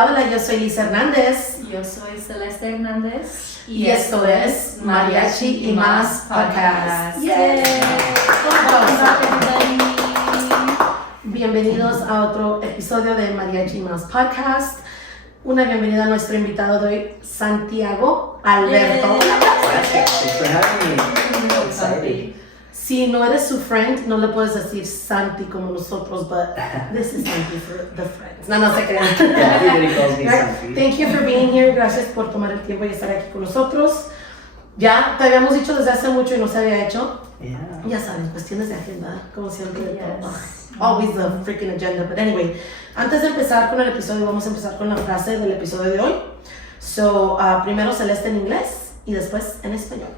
Hola, hola, yo soy Lisa Hernández. Yo soy Celeste Hernández. Y esto es Mariachi Y Más podcast. Yay! Bienvenidos a otro episodio de Mariachi Y Más podcast. Una bienvenida a nuestro invitado de hoy, Santiago Alberto. Thanks for having me. Excited. Si no eres su friend, no le puedes decir Santi como nosotros, but this is Santi for the friends. No se crean. Yeah, everybody calls me Santi. Thank you for being here. Gracias por tomar el tiempo y estar aquí con nosotros. Ya te habíamos dicho desde hace mucho y no se había hecho. Yeah. Ya saben, cuestiones de agenda, como siempre. Yes. Always the freaking agenda. But anyway, antes de empezar con el episodio, vamos a empezar con la frase del episodio de hoy. So, primero Celeste en inglés y después en español.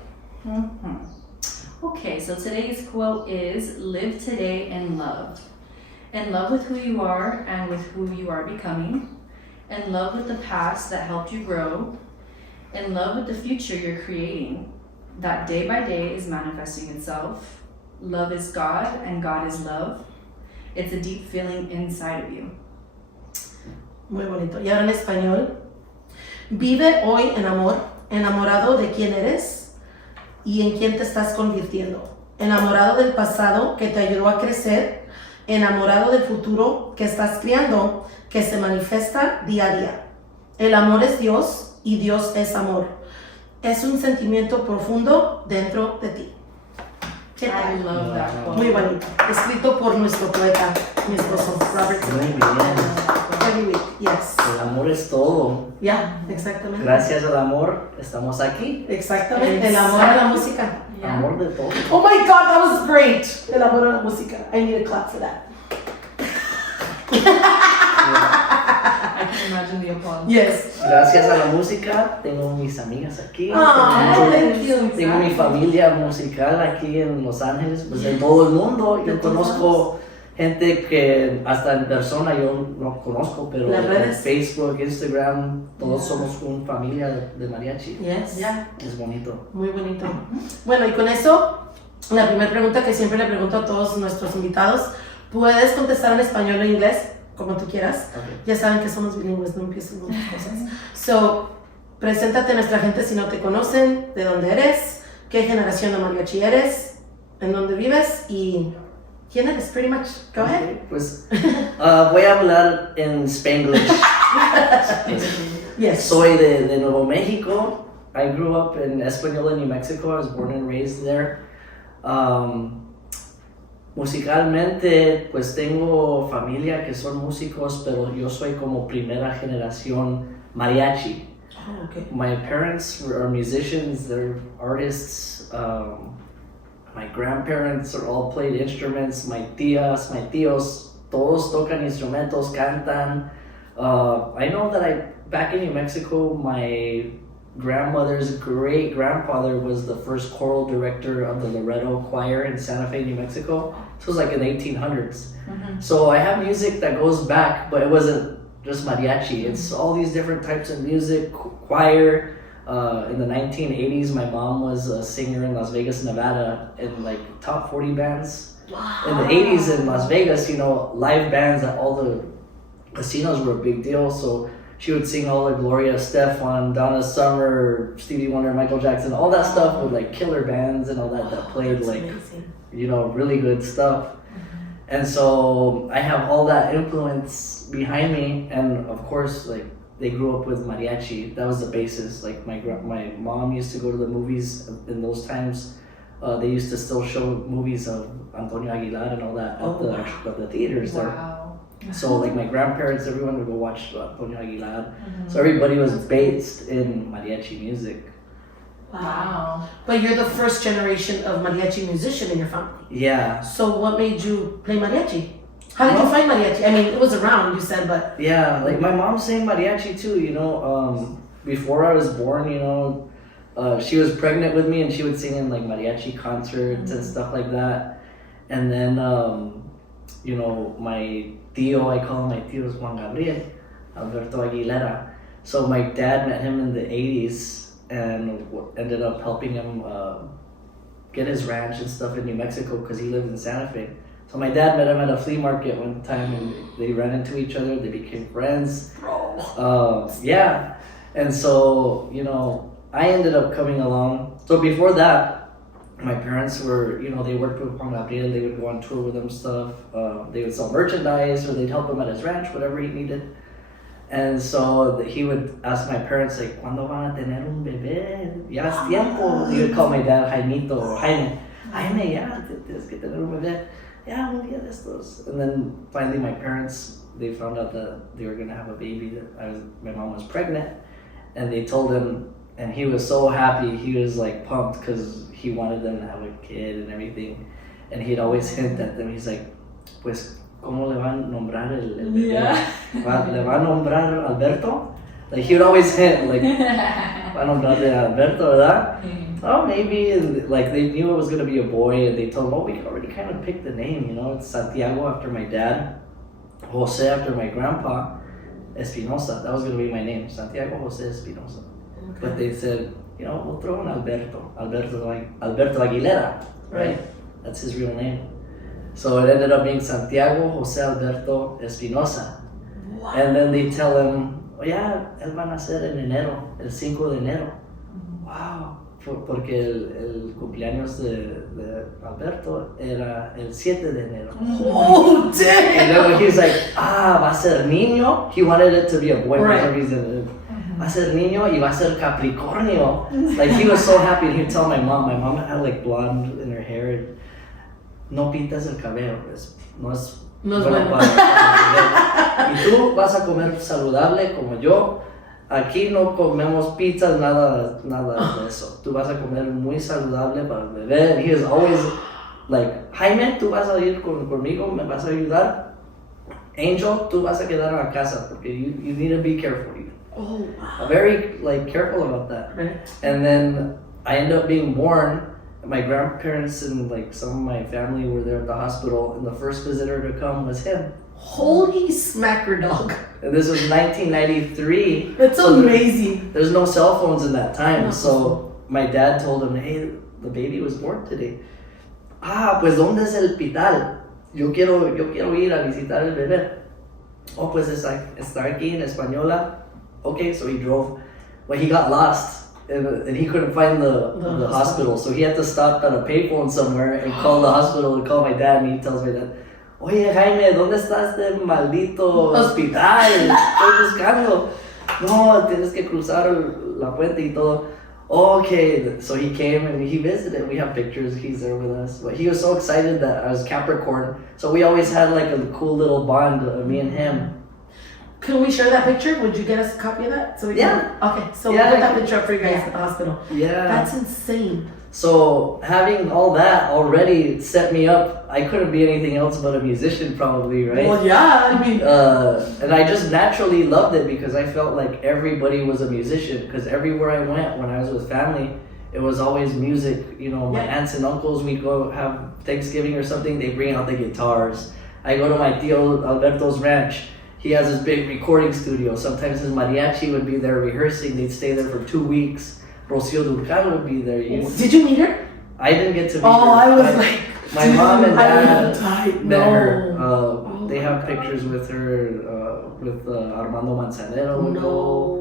Okay, so today's quote is, live today in love. In love with who you are and with who you are becoming. In love with the past that helped you grow. In love with the future you're creating, that day by day is manifesting itself. Love is God and God is love. It's a deep feeling inside of you. Muy bonito. Y ahora en español. Vive hoy en amor, enamorado de quién eres y en quién te estás convirtiendo. Enamorado del pasado que te ayudó a crecer, enamorado del futuro que estás creando, que se manifiesta día a día. El amor es Dios y Dios es amor. Es un sentimiento profundo dentro de ti. ¿Qué I tal? love that quote. Muy bonito. Escrito por nuestro poeta, mi esposo, Robert. Muy bien. Every week, yes. El amor es todo. Ya, exactamente. Gracias al amor estamos aquí. Exactamente, el amor a la música. Yeah. Amor de todo. Oh my God, that was great. El amor a la música. I need a clap for that. I can imagine the applause. Yes. Gracias a la música tengo mis amigas aquí. Oh, tengo, thank you. tengo mi familia musical aquí en Los Ángeles, pues en todo el mundo. De Yo todos conozco gente que hasta en persona yo no conozco, pero Las en redes. Facebook, Instagram, todos somos una familia de mariachi. Yes. Yeah. Es bonito. Muy bonito. Bueno, y con eso, la primera pregunta que siempre le pregunto a todos nuestros invitados, puedes contestar en español o inglés, como tú quieras. Okay. Ya saben que somos bilingües, no empiecen con muchas cosas. So, preséntate a nuestra gente si no te conocen, de dónde eres, qué generación de mariachi eres, en dónde vives y quién eres, pretty much. Go ahead. Okay, pues voy a hablar en Spanglish. Yes. Soy de Nuevo Mexico. I grew up in Española, New Mexico. I was born and raised there. Musicalmente, pues tengo familia que son músicos, pero yo soy como primera generación mariachi. Oh, okay. My parents are musicians, they're artists. My grandparents are all played instruments. My tías, my tíos, todos tocan instrumentos, cantan. I know that back in New Mexico, my grandmother's great grandfather was the first choral director of the Loretto Choir in Santa Fe, New Mexico. This was like in the 1800s. So I have music that goes back, but it wasn't just mariachi. It's all these different types of music, choir. In the 1980s, my mom was a singer in Las Vegas, Nevada, in like top 40 bands. Wow. In the 80s in Las Vegas, you know, live bands at all the casinos were a big deal. So she would sing all the Gloria Estefan, Donna Summer, Stevie Wonder, Michael Jackson, all that stuff with like killer bands and all that played That's like, amazing. you know, really good stuff. And so I have all that influence behind me, and of course, like, they grew up with mariachi. That was the basis. Like my mom used to go to the movies in those times. They used to still show movies of Antonio Aguilar and all that at the theaters there. Wow. So like my grandparents, everyone would go watch Antonio Aguilar. So everybody was based in mariachi music. Wow. But you're the first generation of mariachi musician in your family. Yeah. So what made you play mariachi? How did you find mariachi? I mean, it was around, you said, but... Yeah, like my mom sang mariachi too, you know. Before I was born, you know, she was pregnant with me and she would sing in like mariachi concerts and stuff like that. And then, you know, my tío, I call him my tío, is Juan Gabriel, Alberto Aguilera. So my dad met him in the 80s and ended up helping him get his ranch and stuff in New Mexico because he lived in Santa Fe. So my dad met him at a flea market one time and they ran into each other, they became friends. Yeah. And so, you know, I ended up coming along. So before that, my parents were, you know, they worked with Juan Gabriel. They would go on tour with him, stuff. They would sell merchandise, or they'd help him at his ranch, whatever he needed. And so he would ask my parents, like, ¿Cuándo van a tener un bebé? Ya es tiempo. He would call my dad Jaimito or Jaime. Jaime, ya tienes que tener un bebé. Ya, un día de estos. And then finally my parents, they found out that they were going to have a baby. My mom was pregnant. And they told him, and he was so happy. He was like pumped because he wanted them to have a kid and everything. And he'd always hint at them. He's like, pues, ¿cómo le van a nombrar el bebé? Yeah. ¿Le va a nombrar Alberto? Like, he would always hint, like, va a nombrarle Alberto, ¿verdad? Oh, maybe. And, like, they knew it was going to be a boy, and they told him, oh, we already kind of picked the name, you know? It's Santiago after my dad, Jose after my grandpa, Espinosa. That was going to be my name, Santiago Jose Espinosa. Okay. But they said, you know, we'll throw in Alberto. Alberto, like Alberto Aguilera, right? That's his real name. So it ended up being Santiago Jose Alberto Espinosa. Wow. And then they tell him, oh yeah, él va a nacer en enero, el 5 de enero. Wow. Porque el cumpleaños de Alberto era el 7 de enero. Oh, damn! And then when he's like, va a ser niño. He wanted it to be a boy for some reason. Va a ser niño y va a ser Capricornio. Like, he was so happy. And he'd tell my mom had like blonde in her hair. And, no pintas el cabello, no es bueno para y tú vas a comer saludable como yo. Aquí no comemos pizzas, nada de eso. Tú vas a comer muy saludable para el bebé. And he was always like, Jaime, tú vas a ir conmigo, me vas a ayudar. Angel, tú vas a quedar en la casa porque you need to be careful. Oh, wow. Very like careful about that. Right. And then I ended up being born. My grandparents and like some of my family were there at the hospital, and the first visitor to come was him. Holy smacker dog. And this was 1993. That's so amazing. There's no cell phones in that time. No. So my dad told him, hey, the baby was born today. Pues ¿dónde es el hospital? Yo quiero ir a visitar el bebé. Oh, pues está aquí en Española. Okay, so he drove. Well, he got lost. And he couldn't find the hospital, so he had to stop at a payphone somewhere and call the hospital and call my dad. And he tells my dad, oye Jaime, ¿dónde está este maldito hospital? Estoy buscando. No, tienes que cruzar la puente y todo. Okay, so he came and he visited. We have pictures, he's there with us. But he was so excited that I was Capricorn, so we always had like a cool little bond, me and him. Can we share that picture? Would you get us a copy of that? So we Yeah. Can... Okay, so Yeah, we'll put that picture up for you guys at the hospital. Yeah. That's insane. So having all that already set me up. I couldn't be anything else but a musician probably, right? Well, yeah, I mean... And I just naturally loved it because I felt like everybody was a musician. Because everywhere I went when I was with family, it was always music. You know, my aunts and uncles, we'd go have Thanksgiving or something, they bring out the guitars. I go to my tío Alberto's ranch. He has this big recording studio. Sometimes his mariachi would be there rehearsing. They'd stay there for 2 weeks. Rocio Durcal would be there. Did you meet her? I didn't get to meet her. I was like... My mom and dad met her. Oh, they have pictures with her, with Armando Manzanero. No.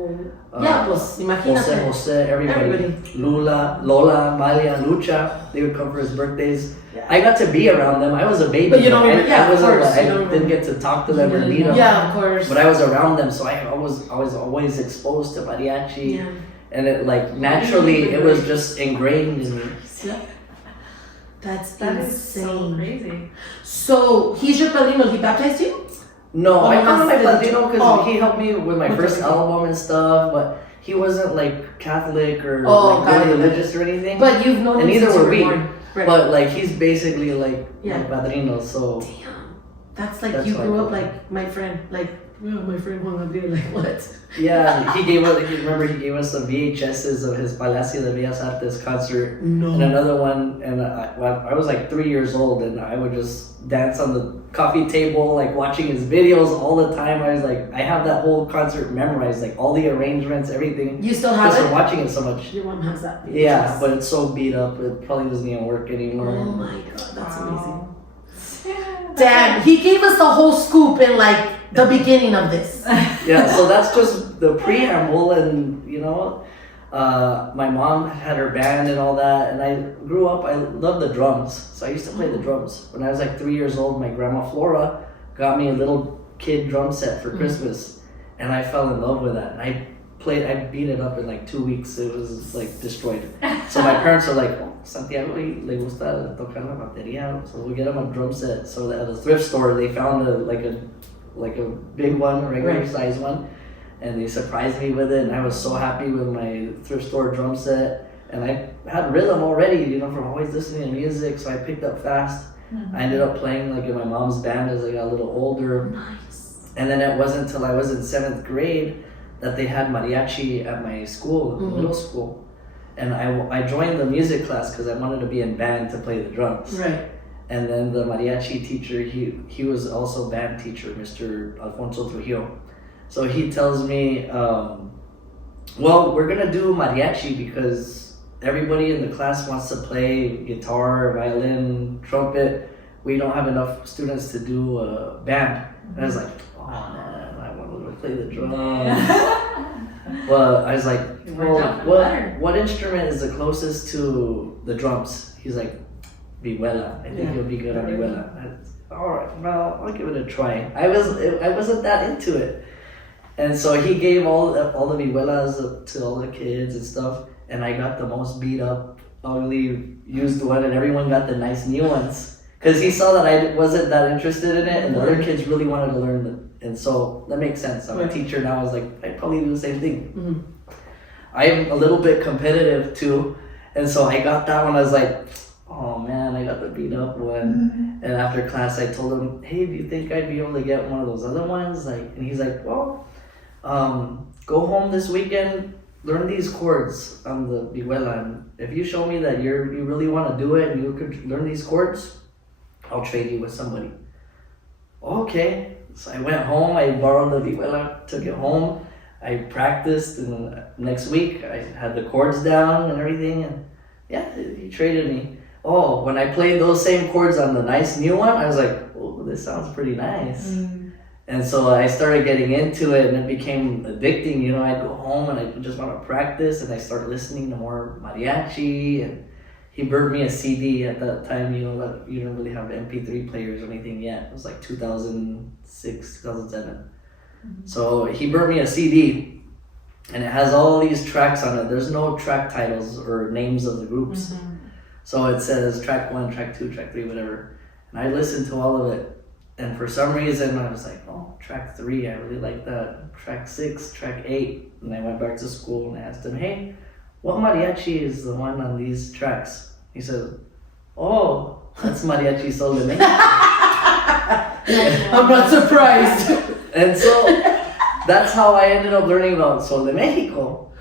Yeah, pues imagínate. Jose, everybody. Lola, Malia, Lucha. They would come for his birthdays. Yeah. I got to be around them. I was a baby. But you don't remember? Yeah, of course. I didn't get to talk to them or meet them. Yeah, of course. But I was around them, so I was always exposed to mariachi. Yeah. And it like naturally, it was just ingrained in me. Yeah. That's That insane. is so crazy. So he's your padrino. He baptized you? No, I call him my nomás padrino because Oh. he helped me with my first album and stuff, but he wasn't like Catholic or Oh, like got really it. religious or anything. But you've known and him neither since you were were we. born. Right. But like he's basically like Yeah. my padrino, so Damn. That's like That's you why I grew call up him. like my friend. Like, my friend Juan Gabriel. Like, what? yeah, he gave us some VHSs of his Palacio de Bellas Artes concert. No. And another one, and I was like 3 years old, and I would just dance on the coffee table, like watching his videos all the time. I was like, I have that whole concert memorized, like all the arrangements, everything. You still have Just from it? watching it so much. Your mom has that. Yeah, but it's so beat up, it probably doesn't even work anymore. Oh my god, that's amazing. Yeah, Dad, he gave us the whole scoop in like the beginning of this. Yeah, so that's just the preamble, and my mom had her band and all that, and I grew up, I loved the drums, so I used to play the drums. When I was like 3 years old, my grandma Flora got me a little kid drum set for Christmas, and I fell in love with that. And I beat it up in like 2 weeks. It was like destroyed. So my parents are like, oh, Santiago le gusta tocar la batería, so we'll get him a drum set. So at a thrift store, they found a big one, a regular size one, and they surprised me with it. And I was so happy with my thrift store drum set. And I had rhythm already, from always listening to music, so I picked up fast. I ended up playing like in my mom's band as I got a little older. Nice. And then it wasn't until I was in 7th grade that they had mariachi at my school, middle school. And I joined the music class because I wanted to be in band to play the drums. Right. And then the mariachi teacher, he was also band teacher, Mr. Alfonso Trujillo. So he tells me, well, we're gonna do mariachi because everybody in the class wants to play guitar, violin, trumpet. We don't have enough students to do a band. And I was like, oh man, I wanted to play the drums. Well, I was like, well, what instrument is the closest to the drums? He's like, vihuela. I think you'll be good on vihuela. All right, well, I'll give it a try. I wasn't that into it. And so he gave all the vihuelas to all the kids and stuff. And I got the most beat up, ugly, used one, and everyone got the nice new ones. Because he saw that I wasn't that interested in it, and the other kids really wanted to learn it. And so that makes sense. I'm a teacher now. I was like, I'd probably do the same thing. I'm a little bit competitive too. And so I got that one. I was like, oh man, I got the beat up one. And after class, I told him, hey, do you think I'd be able to get one of those other ones? And he's like, well, go home this weekend. Learn these chords on the vihuela, and if you show me that you really want to do it and you could learn these chords, I'll trade you with somebody. Okay, so I went home, I borrowed the vihuela, took it home, I practiced, and next week I had the chords down and everything, and yeah, he traded me. Oh, when I played those same chords on the nice new one, I was like, oh, this sounds pretty nice. And so I started getting into it, and it became addicting. I'd go home and I just want to practice, and I started listening to more mariachi. And he burned me a CD at that time. That you didn't really have MP3 players or anything yet. It was like 2006, 2007. So he burned me a CD, and it has all these tracks on it. There's no track titles or names of the groups. So it says track 1, track 2, track 3, whatever. And I listened to all of it. And for some reason, I was like, oh, track 3, I really like that. Track 6, track 8. And I went back to school and I asked him, hey, what mariachi is the one on these tracks? He said, oh, that's Mariachi Sol de Mexico. I'm not surprised. And so that's how I ended up learning about Sol de Mexico.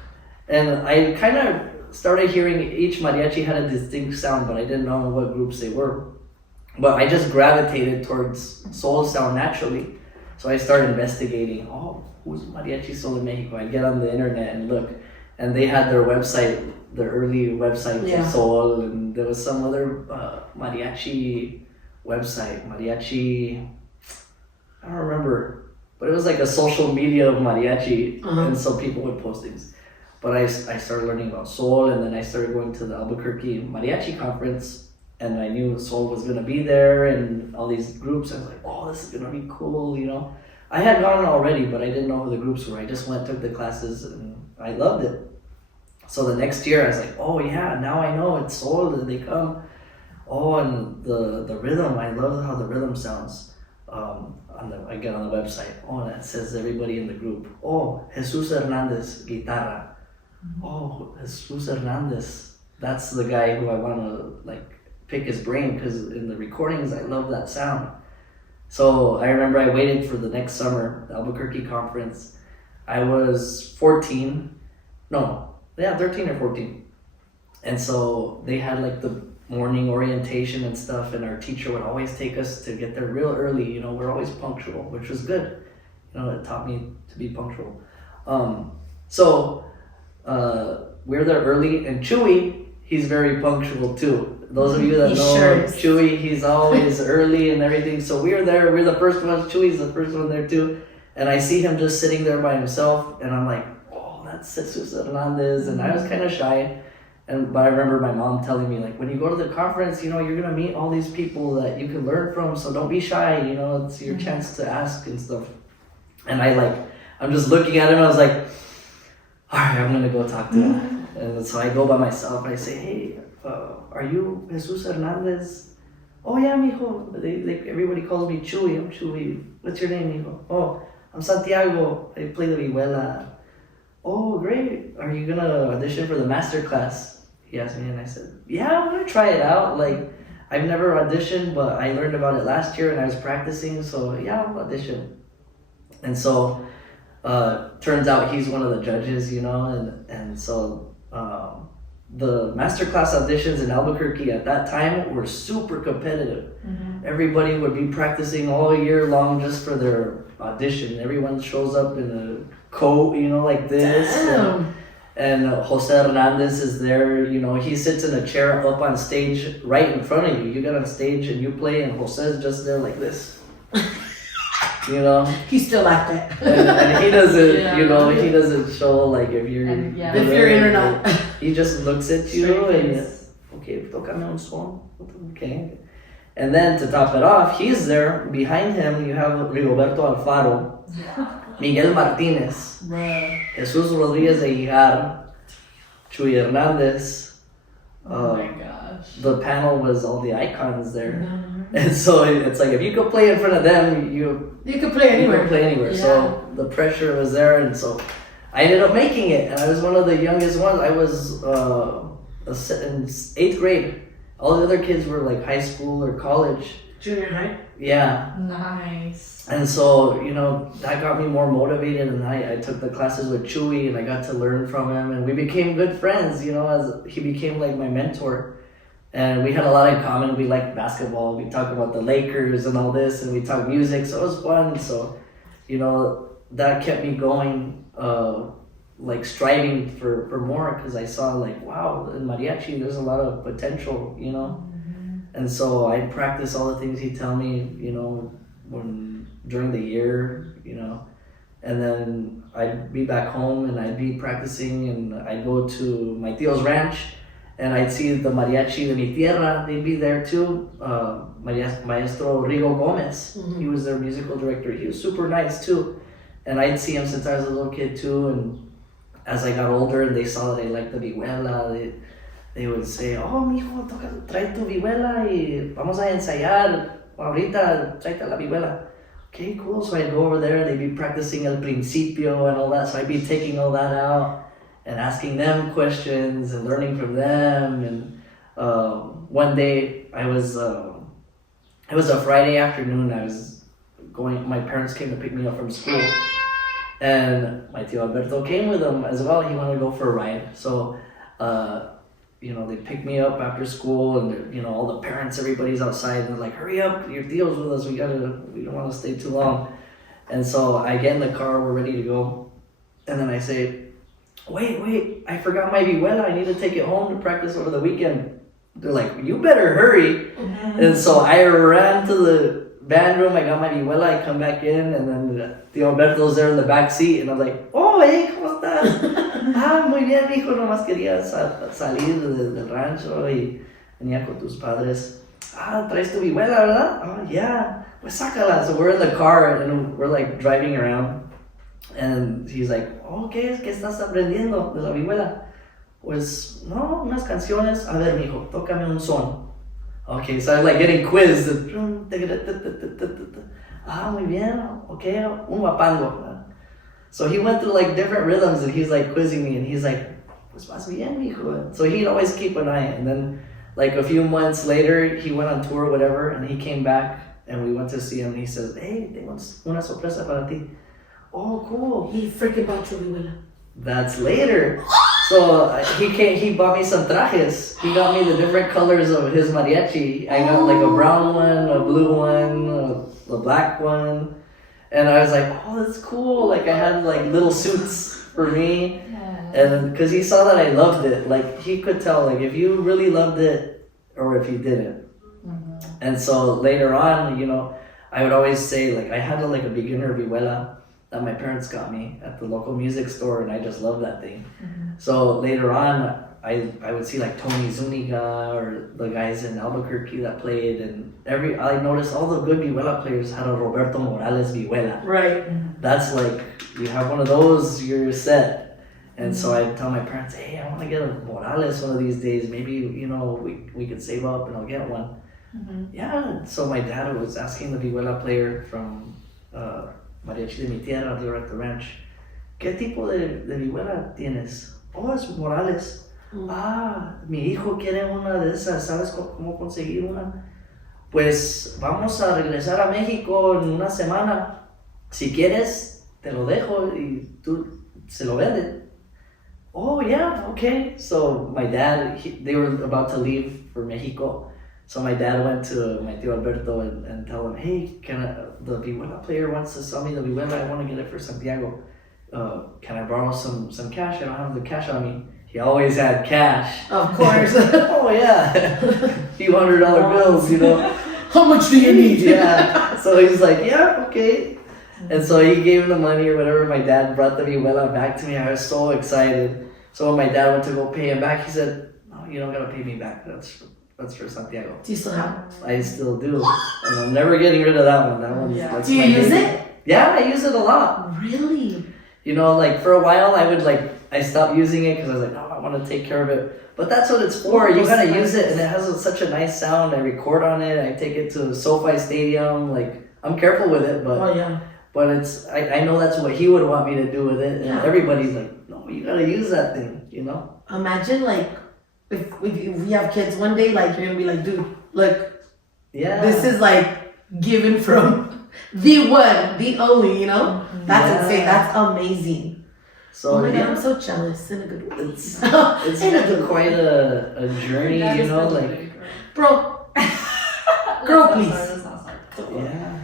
And I kind of started hearing each mariachi had a distinct sound, but I didn't know what groups they were. But I just gravitated towards soul sound naturally. So I started investigating, oh, who's Mariachi Sol de Mexico? I'd get on the internet and look. And they had their website, their early website of soul. And there was some other mariachi website, mariachi, I don't remember. But it was like a social media of mariachi. And so people would post things. But I started learning about soul. And then I started going to the Albuquerque Mariachi Conference. And I knew soul was going to be there and all these groups. I was like, oh, this is going to be cool, I had gone already, but I didn't know who the groups were. I just went, took the classes, and I loved it. So the next year, I was like, oh yeah, now I know it's soul, and they come. Oh, and the rhythm, I love how the rhythm sounds. I get on the website. Oh, and it says everybody in the group. Oh, Jesus Hernandez, guitarra. Oh, Jesus Hernandez. That's the guy who I want to, pick his brain, because in the recordings I love that sound. So I remember I waited for the next summer, the Albuquerque conference. I was 13 or 14. And so they had the morning orientation and stuff, and our teacher would always take us to get there real early. We're always punctual, which was good. It taught me to be punctual. So we're there early, and Chewy, he's very punctual too. Those of you that He know sure is. Chewy, he's always early and everything. So we're there, we're the first ones, Chewy's the first one there too. And I see him just sitting there by himself, and I'm like, oh, that's Jesus Hernandez. And I was kind of shy. But I remember my mom telling me, like, when you go to the conference, you know, you're going to meet all these people that you can learn from, so don't be shy, you know, it's your chance to ask and stuff. And I'm just looking at him, I was like, all right, I'm going to go talk to him. And so I go by myself, and I say, hey, are you Jesus Hernandez? Oh, yeah, mijo. Everybody calls me Chuy. I'm Chuy. What's your name, mijo? Oh, I'm Santiago. I play the vihuela. Oh, great. Are you going to audition for the master class? He asked me, and I said, yeah, I'm going to try it out. Like, I've never auditioned, but I learned about it last year, and I was practicing, so yeah, I'll audition. And so, turns out he's one of the judges, you know, and so the masterclass auditions in Albuquerque at that time were super competitive. Everybody would be practicing all year long just for their audition. Everyone shows up in a coat, you know, like this. And Jose Hernandez is there, you know, he sits in a chair up on stage right in front of you. You get on stage and you play, and Jose's just there like this. You know? He's still like that. And he doesn't, you know, he doesn't show like if you're And, yeah. If you're in or not. He just looks at you Straight and face. okay, tócame un son. Okay. And then to top it off, he's there. Behind him, you have Rigoberto Alfaro, Miguel Martinez, Jesus Rodriguez de Hijar, Chuy Hernandez. Oh my gosh. The panel was all the icons there. And so it's like, if you could play in front of them, you You could play anywhere. could play anywhere. Yeah. So the pressure was there, and so I ended up making it. And I was one of the youngest ones. I was in 8th grade. All the other kids were like high school or college. Junior high. Yeah. Nice. And so, you know, that got me more motivated, and I took the classes with Chewy, and I got to learn from him, and we became good friends, you know, as he became like my mentor. And we had a lot in common. We liked basketball. We talked about the Lakers and all this, and we talked music, so it was fun. So, you know, that kept me going, like striving for more, because I saw like, wow, in mariachi, there's a lot of potential, you know. And so I practice all the things he'd tell me, you know, during the year, you know. And then I'd be back home and I'd be practicing, and I'd go to my tío's ranch, and I'd see the mariachi de mi tierra. They'd be there too. Maestro Rigo Gomez, he was their musical director. He was super nice too. And I'd see him since I was a little kid too. And as I got older and they saw that I liked the vihuela, they would say, oh, mijo, trae tu vihuela y vamos a ensayar. Ahorita, tráete la vihuela. Okay, cool. So I'd go over there, they'd be practicing El Principio and all that. So I'd be taking all that out and asking them questions and learning from them. And one day it was a Friday afternoon. My parents came to pick me up from school, and my tío Alberto came with them as well. He wanted to go for a ride. So, you know, they picked me up after school, and you know, all the parents, everybody's outside, and they're like, hurry up, your tío's with us, we don't want to stay too long. And so I get in the car, we're ready to go, and then I say, wait, I forgot my vihuela, I need to take it home to practice over the weekend. They're like, you better hurry. And so I ran to the band room, I got my vihuela, I come back in, and then tío Alberto's there in the back seat, and I'm like, oh, hey, ¿cómo estás? Muy bien, hijo, nomás quería salir del rancho y venía con tus padres. Traes tu vihuela, ¿verdad? Oh, yeah, pues sácala. So we're in the car, and we're like driving around, and he's like, oh, ¿qué estás aprendiendo de la vihuela? Pues, no, unas canciones. A ver, mijo, tócame un son. Okay, so I was like getting quizzed. Muy bien, okay, un guapango. So he went through like different rhythms, and he's like quizzing me, and he's like, pues vas bien, mijo. So he'd always keep an eye. And then like a few months later, he went on tour or whatever, and he came back, and we went to see him, and he says, hey, tengo una sorpresa para ti. Oh, cool. He freaking bought your vihuela. That's later. So he bought me some trajes. He got me the different colors of his mariachi. I got like a brown one, a blue one, a black one. And I was like, oh, that's cool. Like I had like little suits for me. Yeah. And because he saw that I loved it, like he could tell, like if you really loved it or if you didn't. And so later on, you know, I would always say, like, I had like a beginner vihuela that my parents got me at the local music store, and I just loved that thing. So later on, I would see like Tony Zuniga or the guys in Albuquerque that played, and I noticed all the good vihuela players had a Roberto Morales vihuela. Right. That's like, you have one of those, you're set. And so I tell my parents, hey, I want to get a Morales one of these days. Maybe, you know, we could save up and I'll get one. Yeah, so my dad was asking the vihuela player from Mariachi de mi tierra, they were at the ranch, ¿qué tipo de vihuela tienes? Oh, es Morales. Ah, mi hijo quiere una de esas, ¿sabes cómo conseguir una? Pues vamos a regresar a México en una semana. Si quieres, te lo dejo y tú se lo vendes. Oh, yeah, okay. So my dad, they were about to leave for Mexico. So my dad went to my tío Alberto and tell him, hey, the vihuela player wants to sell me the vihuela, I want to get it for Santiago. Can I borrow some cash? I don't have the cash on me. He always had cash. Of course. Oh yeah, few $100 bills, you know. How much do you need? Yeah. So he's like, yeah, okay. And so he gave him the money or whatever. My dad brought the vihuela back to me. I was so excited. So when my dad went to go pay him back, he said, no, you don't gotta pay me back. That's for Santiago. Do you still have it? I still do. And I'm never getting rid of that one. That one. Yeah. Do you use it? Yeah, I use it a lot. Really? You know, like for a while I stopped using it because I was like, no, I want to take care of it. But that's what it's for. You gotta use it, and it has such a nice sound. I record on it. I take it to SoFi Stadium. Like, I'm careful with it, but but it's I know that's what he would want me to do with it. And everybody's like, no, you gotta use that thing. You know. Imagine like if we have kids one day, like you're gonna be like, dude, look, this is like given from the one, the only. You know, that's insane. That's amazing. So, oh my God, I'm so jealous in a good way. It's been quite a journey, you know, like, bro, girl, please. Yeah.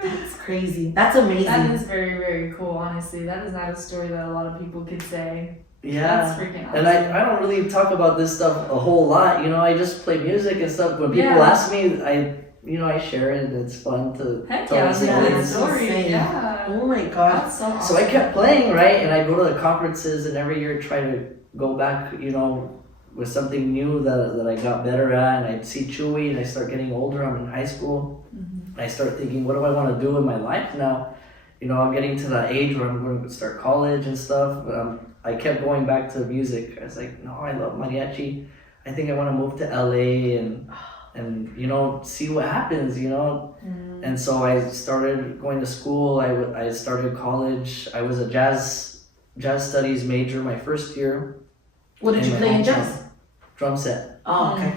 That's crazy. That's amazing. That is very, very cool, honestly. That is not a story that a lot of people could say. Yeah. That's freaking awesome. And I don't really talk about this stuff a whole lot, you know, I just play music and stuff. When people ask me, I share it, and it's fun to tell it's a good so story. Yeah. Oh my God. That's so awesome. So I kept playing, right? And I go to the conferences, and every year try to go back, you know, with something new that I got better at. And I'd see Chewy, and I start getting older. I'm in high school. I start thinking, what do I want to do in my life now? You know, I'm getting to that age where I'm going to start college and stuff. But I kept going back to music. I was like, no, I love mariachi. I think I want to move to LA and you know, see what happens, you know. And so I started going to school. I started college. I was a jazz studies major my first year. What did you play in jazz? Drum set. Oh, okay.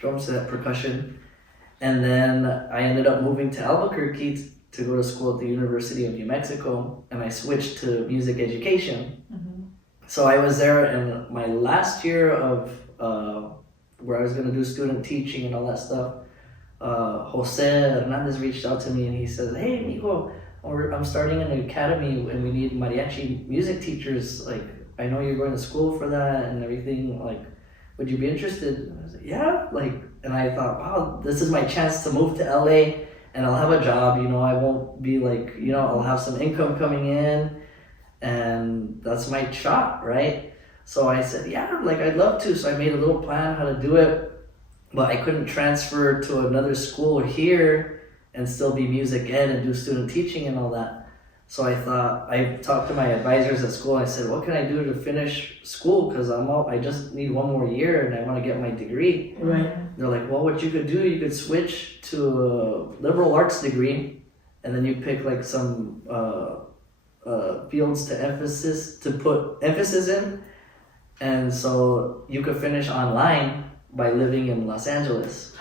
Drum set, percussion. And then I ended up moving to Albuquerque to go to school at the University of New Mexico, and I switched to music education. So I was there in my last year of where I was going to do student teaching and all that stuff. Jose Hernandez reached out to me, and he says, hey, amigo, I'm starting an academy and we need mariachi music teachers. Like, I know you're going to school for that and everything. Like, would you be interested? And I was like, yeah. Like, and I thought, wow, this is my chance to move to LA, and I'll have a job. You know, I won't be like, you know, I'll have some income coming in, and that's my shot, right? So I said, yeah, like I'd love to. So I made a little plan how to do it, but I couldn't transfer to another school here and still be music ed and do student teaching and all that. So I thought, I talked to my advisors at school, and I said, what can I do to finish school? Because I just need one more year and I want to get my degree. Right. They're like, well, what you could do, you could switch to a liberal arts degree, and then you pick like some fields to put emphasis in. And so you could finish online by living in Los Angeles.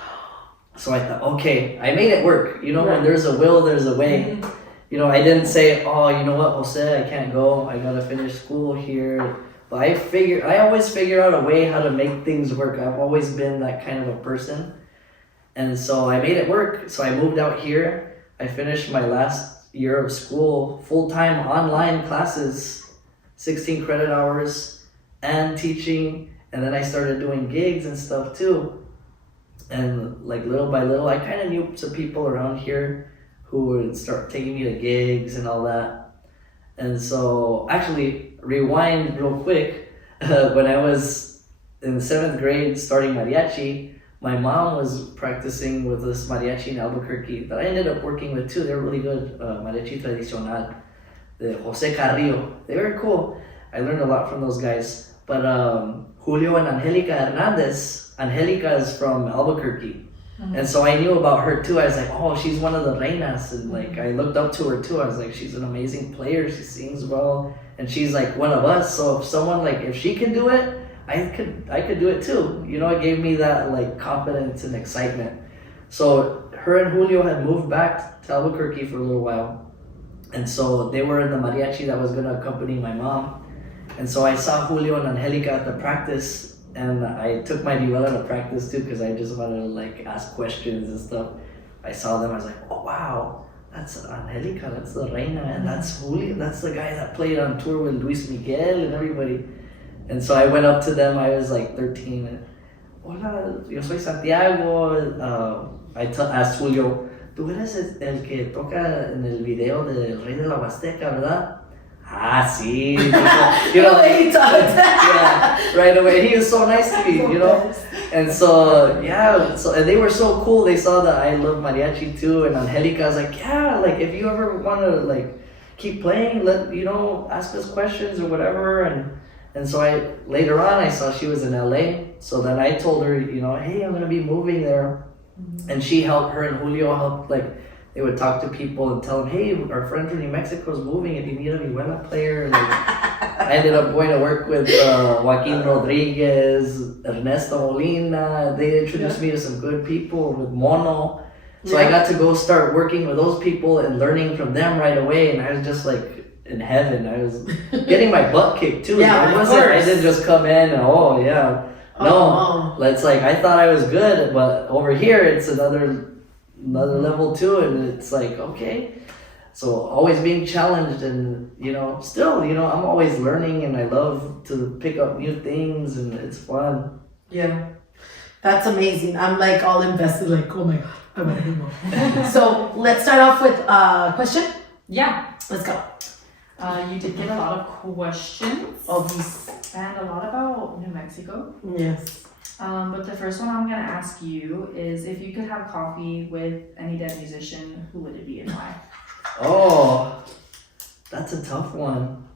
So I thought, okay, I made it work. You know, when there's a will, there's a way. You know, I didn't say, oh, you know what, Jose, I can't go. I gotta finish school here. But I always figure out a way how to make things work. I've always been that kind of a person. And so I made it work. So I moved out here. I finished my last year of school, full-time online classes, 16 credit hours and teaching. And then I started doing gigs and stuff too. And like little by little, I kind of knew some people around here who would start taking me to gigs and all that. And so actually, rewind real quick, when I was in the 7th grade starting mariachi, my mom was practicing with this mariachi in Albuquerque that I ended up working with too. They were really good, Mariachi Tradicional, the Jose Carrillo. They were cool. I learned a lot from those guys. But Julio and Angelica Hernandez, Angelica is from Albuquerque. And so I knew about her too. I was like, oh, she's one of the reinas. And like, I looked up to her too. I was like, she's an amazing player. She sings well. And she's like one of us. So if someone like, if she can do it, I could do it too. You know, it gave me that like confidence and excitement. So her and Julio had moved back to Albuquerque for a little while. And so they were in the mariachi that was gonna accompany my mom. And so I saw Julio and Angelica at the practice, and I took my vihuela to practice too because I just wanted to like ask questions and stuff. I saw them, I was like, oh wow, that's Angelica, that's the reina, and that's Julio, that's the guy that played on tour with Luis Miguel and everybody. And so I went up to them, I was like 13, and, hola, yo soy Santiago. I asked Julio, tú eres el que toca en el video del Rey de la Huasteca, ¿verdad? Ah, sí. You know, he talked. Yeah, right away. He was so nice to me, you know. And so, yeah, and they were so cool. They saw that I love mariachi too. And Angelica was like, yeah, like if you ever want to like keep playing, ask us questions or whatever. And so later on I saw she was in LA. So then I told her, hey, I'm gonna be moving there. And her and Julio helped, like, they would talk to people and tell them, hey, our friend from New Mexico is moving, if you need a vihuela player. Like, I ended up going to work with Joaquin Rodriguez, Ernesto Molina. They introduced me to some good people with Mono. So I got to go start working with those people and learning from them right away. And I was just like in heaven. I was getting my butt kicked too. I didn't just come in and, No, it's like I thought I was good, but over here it's another level too, and it's like, okay. So always being challenged, and still, I'm always learning, and I love to pick up new things, and it's fun. Yeah, that's amazing. I'm like all invested, like, oh my god, I want to go. So let's start off with a question. Yeah, let's go. You did get a lot of questions. And a lot about New Mexico. Yes. But the first one I'm going to ask you is, if you could have coffee with any dead musician, who would it be and why? Oh, that's a tough one.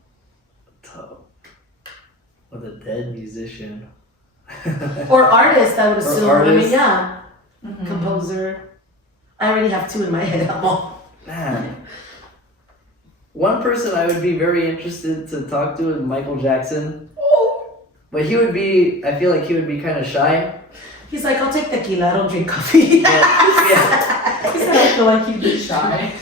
With a dead musician. Or artist, I would assume. Artist. Composer. I already have two in my head. Man. One person I would be very interested to talk to is Michael Jackson. But I feel like he would be kind of shy. He's like, I'll take tequila, I don't drink coffee. Yeah. He said, I feel like he'd be shy.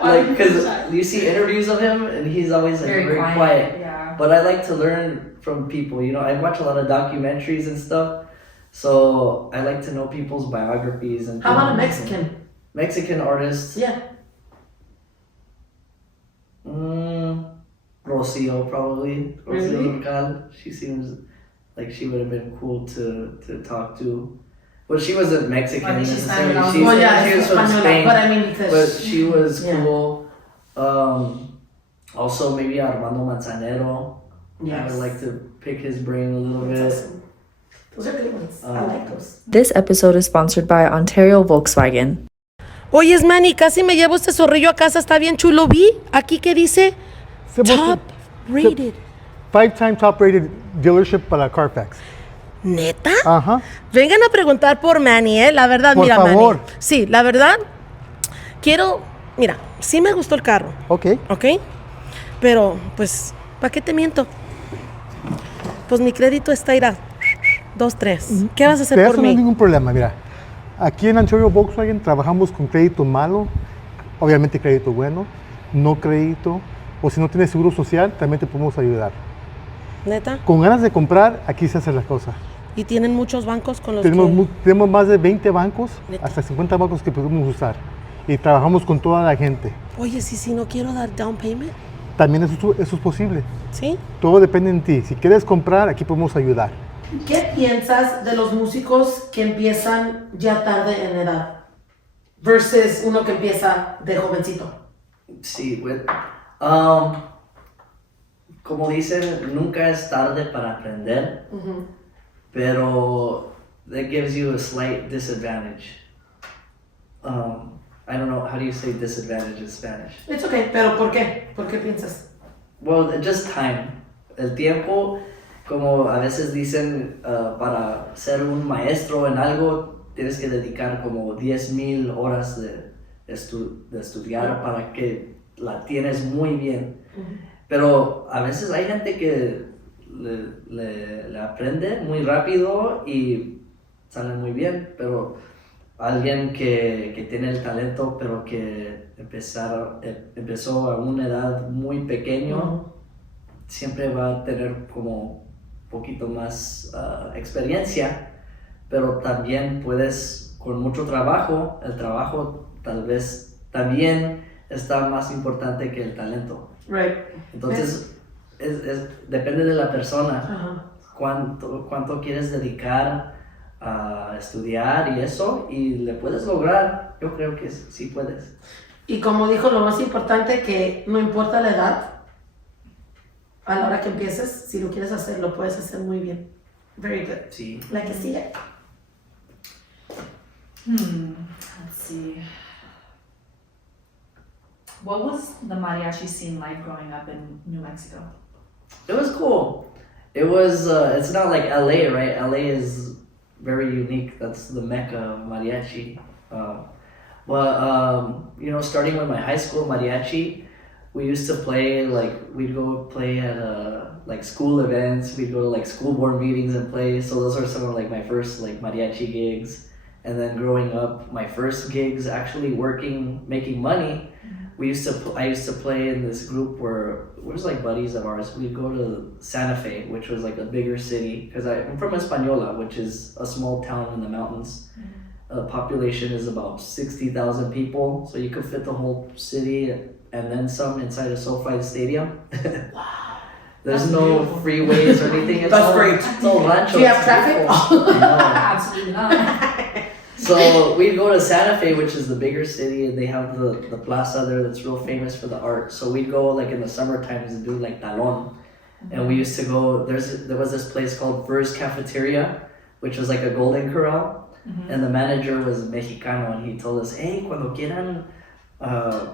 Like, because you see interviews of him, and he's always like very quiet. Yeah. But I like to learn from people. I watch a lot of documentaries and stuff. So I like to know people's biographies. And how about a Mexican? Mexican artist? Yeah. Rocio, probably. Really? Rocio. She seems like she would have been cool to talk to. Well, she wasn't Mexican necessarily. She was from Spain. But I mean, but she was cool. Also, maybe Armando Manzanero. Yes. I would like to pick his brain a little bit. Awesome. Those are good ones. I like those. This episode is sponsored by Ontario Volkswagen. Oyes, Manny, casi me llevo este zorrillo a casa, está bien chulo. Vi aquí que dice top rated. 5-time top rated dealership para Carfax. ¿Neta? Ajá. Vengan a preguntar por Manny, la verdad, por mira, favor. Manny. Sí, la verdad, sí me gustó el carro. Ok. Pero, pues, ¿para qué te miento? Pues mi crédito está irá 2-3. ¿Qué vas a hacer por No mí? hay ningún problema, mira. Aquí en Ontario Volkswagen trabajamos con crédito malo, obviamente crédito bueno, no crédito, o si no tienes seguro social, también te podemos ayudar. ¿Neta? Con ganas de comprar, aquí se hace la cosa. ¿Y tienen muchos bancos con los Tenemos más de 20 bancos, ¿Neta? hasta 50 bancos que podemos usar. Y trabajamos con toda la gente. Oye, si no quiero dar down payment. también eso es posible. ¿Sí? Todo depende de ti. Si quieres comprar, aquí podemos ayudar. ¿Qué piensas de los músicos que empiezan ya tarde en edad versus uno que empieza de jovencito? Sí, como dicen, nunca es tarde para aprender, pero that gives you a slight disadvantage. I don't know, how do you say disadvantage in Spanish? It's okay, pero ¿por qué? ¿Por qué piensas? Well, just time. El tiempo, como a veces dicen, para ser un maestro en algo, tienes que dedicar como 10,000 horas de estudiar para que la tienes muy bien. Pero a veces hay gente que le aprende muy rápido y sale muy bien, pero alguien que tiene el talento pero que empezó a una edad muy pequeño, siempre va a tener como un poquito más experiencia, pero también puedes, con mucho trabajo, el trabajo tal vez también está más importante que el talento. Right. Entonces, depende de la persona, cuánto quieres dedicar a estudiar y eso, y le puedes lograr. Yo creo que sí puedes. Y como dijo, lo más importante, que no importa la edad, a la hora que empieces, si lo quieres hacer, lo puedes hacer muy bien. Very good. Sí. La que sigue. Let's see. What was the mariachi scene like growing up in New Mexico? It was cool. It was, it's not like LA, right? LA is very unique. That's the mecca of mariachi. You know, starting with my high school mariachi, we used to play, like, we'd go play at like school events. We'd go to like school board meetings and play. So those are some of like my first like mariachi gigs. And then growing up, my first gigs actually working, making money. I used to play in this group where it was like buddies of ours. We'd go to Santa Fe, which was like a bigger city, because I'm from Española, which is a small town in the mountains. The population is about 60,000 people, so you could fit the whole city and then some inside a SoFi Stadium. Wow. There's That's no beautiful. freeways or anything. That's great. It's all rancho. Do you have It's traffic? beautiful. No. Absolutely not. So we'd go to Santa Fe, which is the bigger city, and they have the plaza there that's real famous for the art. So we'd go like in the summer times and do like talon. And we used to go, there was this place called Fur's Cafeteria, which was like a Golden Corral. And the manager was Mexicano, and he told us, hey, cuando quieran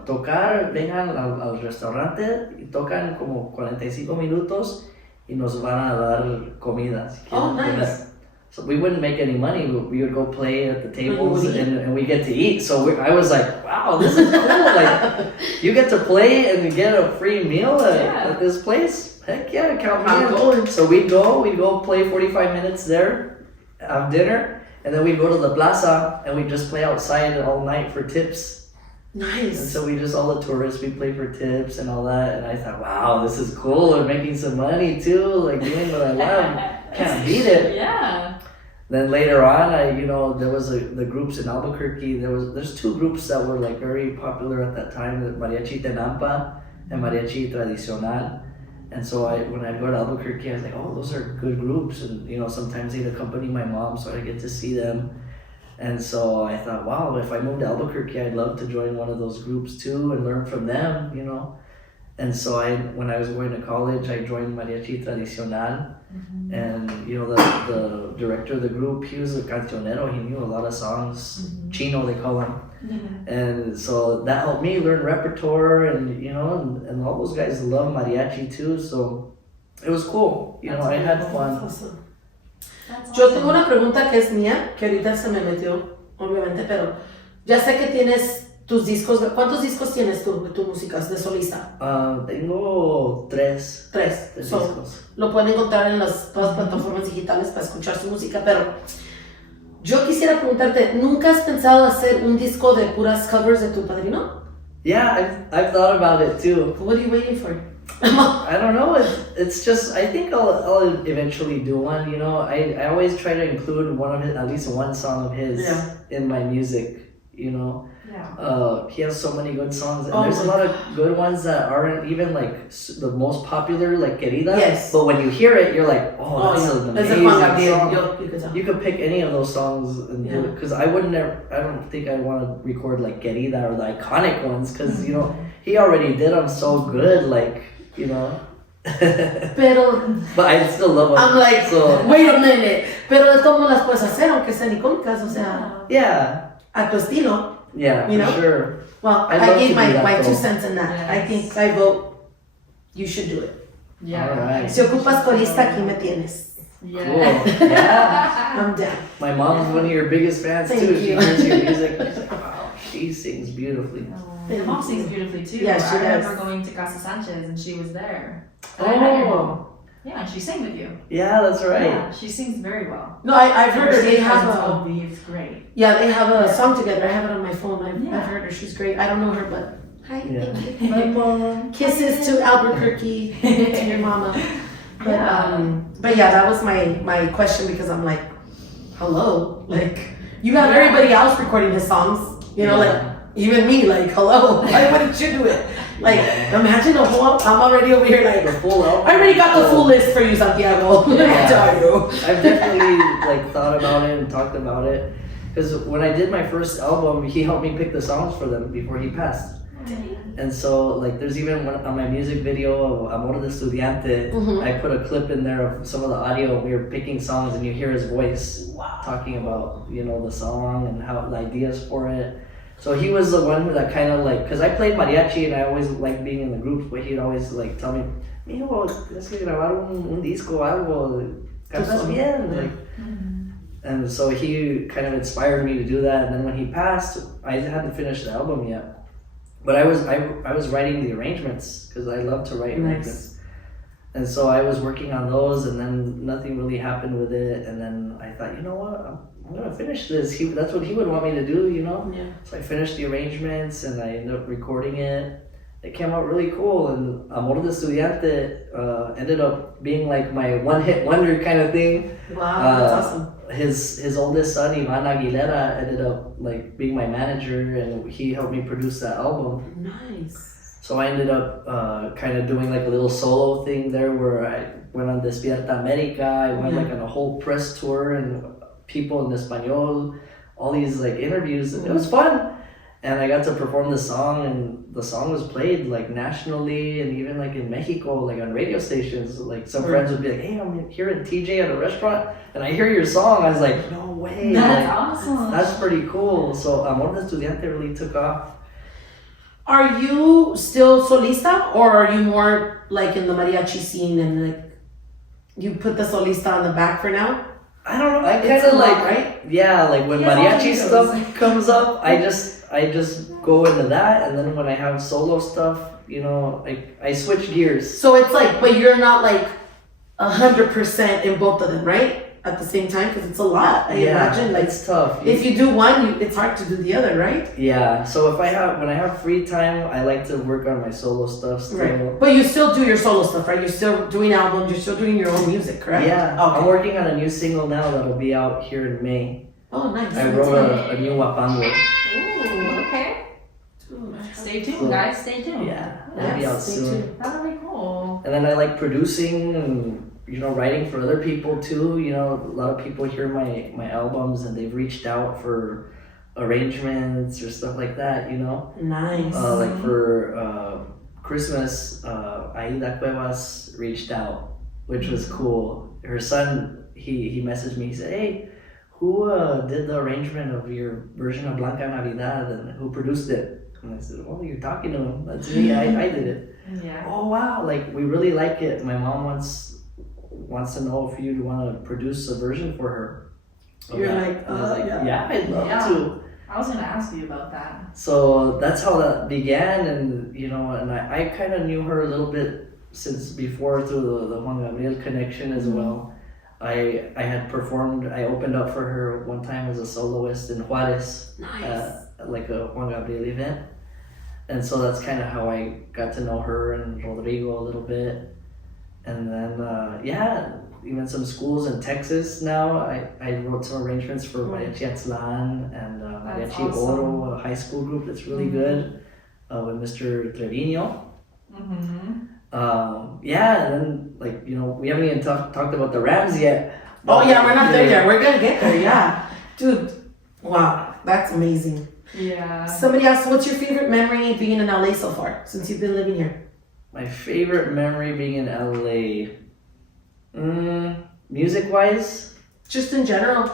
tocar, vengan al restaurante y tocan como 45 minutos y nos van a dar comida. Si Oh, quieren nice. comer. So we wouldn't make any money. We would go play at the tables and we get to eat. So I was like, wow, this is cool. Like, you get to play and you get a free meal at this place? Heck yeah, count me in. So we'd go play 45 minutes there, have dinner, and then we'd go to the plaza and we'd just play outside all night for tips. Nice. And so all the tourists, we play for tips and all that. And I thought, wow, this is cool. I'm making some money too, like doing what I love. Can't beat it. Yeah. Then later on, there was the groups in Albuquerque. There's two groups that were like very popular at that time: the Mariachi Tenampa and Mariachi Tradicional. And so when I'd go to Albuquerque, I was like, oh, those are good groups. And sometimes they'd accompany my mom, so I get to see them. And so I thought, wow, if I moved to Albuquerque, I'd love to join one of those groups too and learn from them, And so when I was going to college, I joined Mariachi Tradicional. And the director of the group, he was a cancionero. He knew a lot of songs, Chino they call him. And so that helped me learn repertoire, and all those guys love mariachi too. So it was cool. I had fun. Awesome. Yo tengo una pregunta que es mía, que ahorita se me metió, obviamente, pero ya sé que tienes tus discos. ¿Cuántos discos tienes tú de tu música de solista? Tengo tres. Tres. So, discos. lo pueden encontrar en todas las plataformas digitales para escuchar su música, pero yo quisiera preguntarte, ¿nunca has pensado hacer un disco de puras covers de tu padrino? Yeah, I've thought about it too. What are you waiting for? I don't know. It's just, I think I'll eventually do one. I always try to include at least one song of his in my music. you know. Yeah. He has so many good songs, and Oh there's a my lot of good ones that aren't even like the most popular, like Querida. Yes. But when you hear it, you're like, oh, that's an It's a amazing Juan Gabriel. song. You could tell. You could pick any of those songs and do Yeah. it, because I don't think I'd want to record like Querida or the iconic ones, because you know he already did them so good, like, you know. Pero But I still love them. I'm like, so wait a minute. Pero de todas las puedes hacer, aunque sean icónicas, o sea, yeah, a tu estilo. yeah, You for know? sure. Well, I'd I love gave to do that, my though. 2 cents in that. I Yes. think I vote you should do it. Yeah. Alright. Si ocupas corista, aquí me tienes. Yeah. Cool. Yeah. I'm down. My mom's one of your biggest fans Thank too. She you. hears your music. She's like, wow, she sings beautifully. My mom sings beautifully too. Yeah, she I remember does. going to Casa Sanchez and she was there. And Oh. I met your mom. Yeah, and she sang with you. Yeah, that's right. Yeah, she sings very well. No, I've heard her. They Stage have presence a will be great. yeah, they have a song together. I have it on my phone. I've Yeah. heard her. She's great. I don't know her, but hi, Yeah. thank you. My mom. Kisses to Albuquerque, to your mama. Yeah. But yeah, that was my question, because I'm like, hello, like you have everybody else recording his songs, you know, Yeah. like even me, like hello, why wouldn't you do it? Like imagine a whole, I'm already over here The like, full album. I already got the full list for you, Santiago. Let me tell you. I've definitely like thought about it and talked about it, because when I did my first album, he helped me pick the songs for them before he passed. And so, like, there's even one on my music video of Amor de Estudiante, Mhm. I put a clip in there of some of the audio. We were picking songs, and you hear his voice talking about, you know, the song and how the ideas for it. So he was the one that kind of like, because I played mariachi and I always liked being in the groups, but he'd always like tell me, mijo, tienes que grabar un disco, algo, cantas bien, like. And so he kind of inspired me to do that. And then when he passed, I hadn't finished the album yet. But I was writing the arrangements, because I love to write arrangements. And so I was working on those, and then nothing really happened with it. And then I thought, you know what, I'm gonna finish this. That's what he would want me to do, you know? Yeah. So I finished the arrangements, and I ended up recording it. It came out really cool, and Amor de Estudiante ended up being like my one-hit wonder kind of thing. Wow, that's awesome. His oldest son, Ivan Aguilera, ended up like being my manager, and he helped me produce that album. Nice. So I ended up kind of doing like a little solo thing there, where I went on Despierta America. I went like on a whole press tour, and people in Espanol, all these like interviews. It was fun. And I got to perform the song, and the song was played like nationally, and even like in Mexico, like on radio stations. Like some friends would be like, "Hey, I'm here at TJ at a restaurant, and I hear your song." I was like, "No way!" That's like, awesome. That's pretty cool. So Amor de Estudiante really took off. Are you still solista, or are you more like in the mariachi scene and like you put the solista on the back for now? I don't know. I It's kind a of lot, like, right? yeah, like when He has all mariachi the stuff comes up, I just go into that, and then when I have solo stuff, you know, I switch gears. So it's like, but you're not like 100% in both of them, right? At the same time, because it's a lot. I imagine, like, it's tough. if you do one, it's hard to do the other, right? Yeah, so when I have free time, I like to work on my solo stuff still. Right. But you still do your solo stuff, right? You're still doing albums. You're still doing your own music, correct? Yeah, Okay. I'm working on a new single now that'll be out here in May. Oh, nice. I wrote a new wapango. Ooh, okay. Stay tuned, guys. Stay tuned. Yeah, that'll be out stay soon. tuned. That'll be cool. And then I like producing and, you know, writing for other people too. You know, a lot of people hear my albums and they've reached out for arrangements or stuff like that, you know. Nice. Like for Christmas, Aida Cuevas reached out, which was cool. Her son, he messaged me, he said, "Hey, who did the arrangement of your version of Blanca Navidad and who produced it?" And I said, "Oh, you're talking to him. That's me. I did it." Yeah. Oh wow, like we really like it. My mom wants to know if you'd want to produce a version for her. of You're that. like, And I was like, yeah. yeah, I'd love Yeah. to. I was gonna ask you about that. So that's how that began, and you know, and I kind of knew her a little bit since before through the Juan Gabriel connection as well. I had performed. I opened up for her one time as a soloist in Juarez, Nice. like a Juan Gabriel event, and so that's kind of how I got to know her and Rodrigo a little bit, and then even some schools in Texas now. I wrote some arrangements for Mariachi and Mariachi awesome. Oro, a high school group that's really good with Mr. Trevino. Yeah, and then like we haven't even talked about the Rams yet. Oh yeah, we're not there yet. We're gonna get there. Yeah, dude. Wow, that's amazing. Yeah. Somebody asked, what's your favorite memory being in LA so far since you've been living here? My favorite memory being in LA, music-wise. Just in general.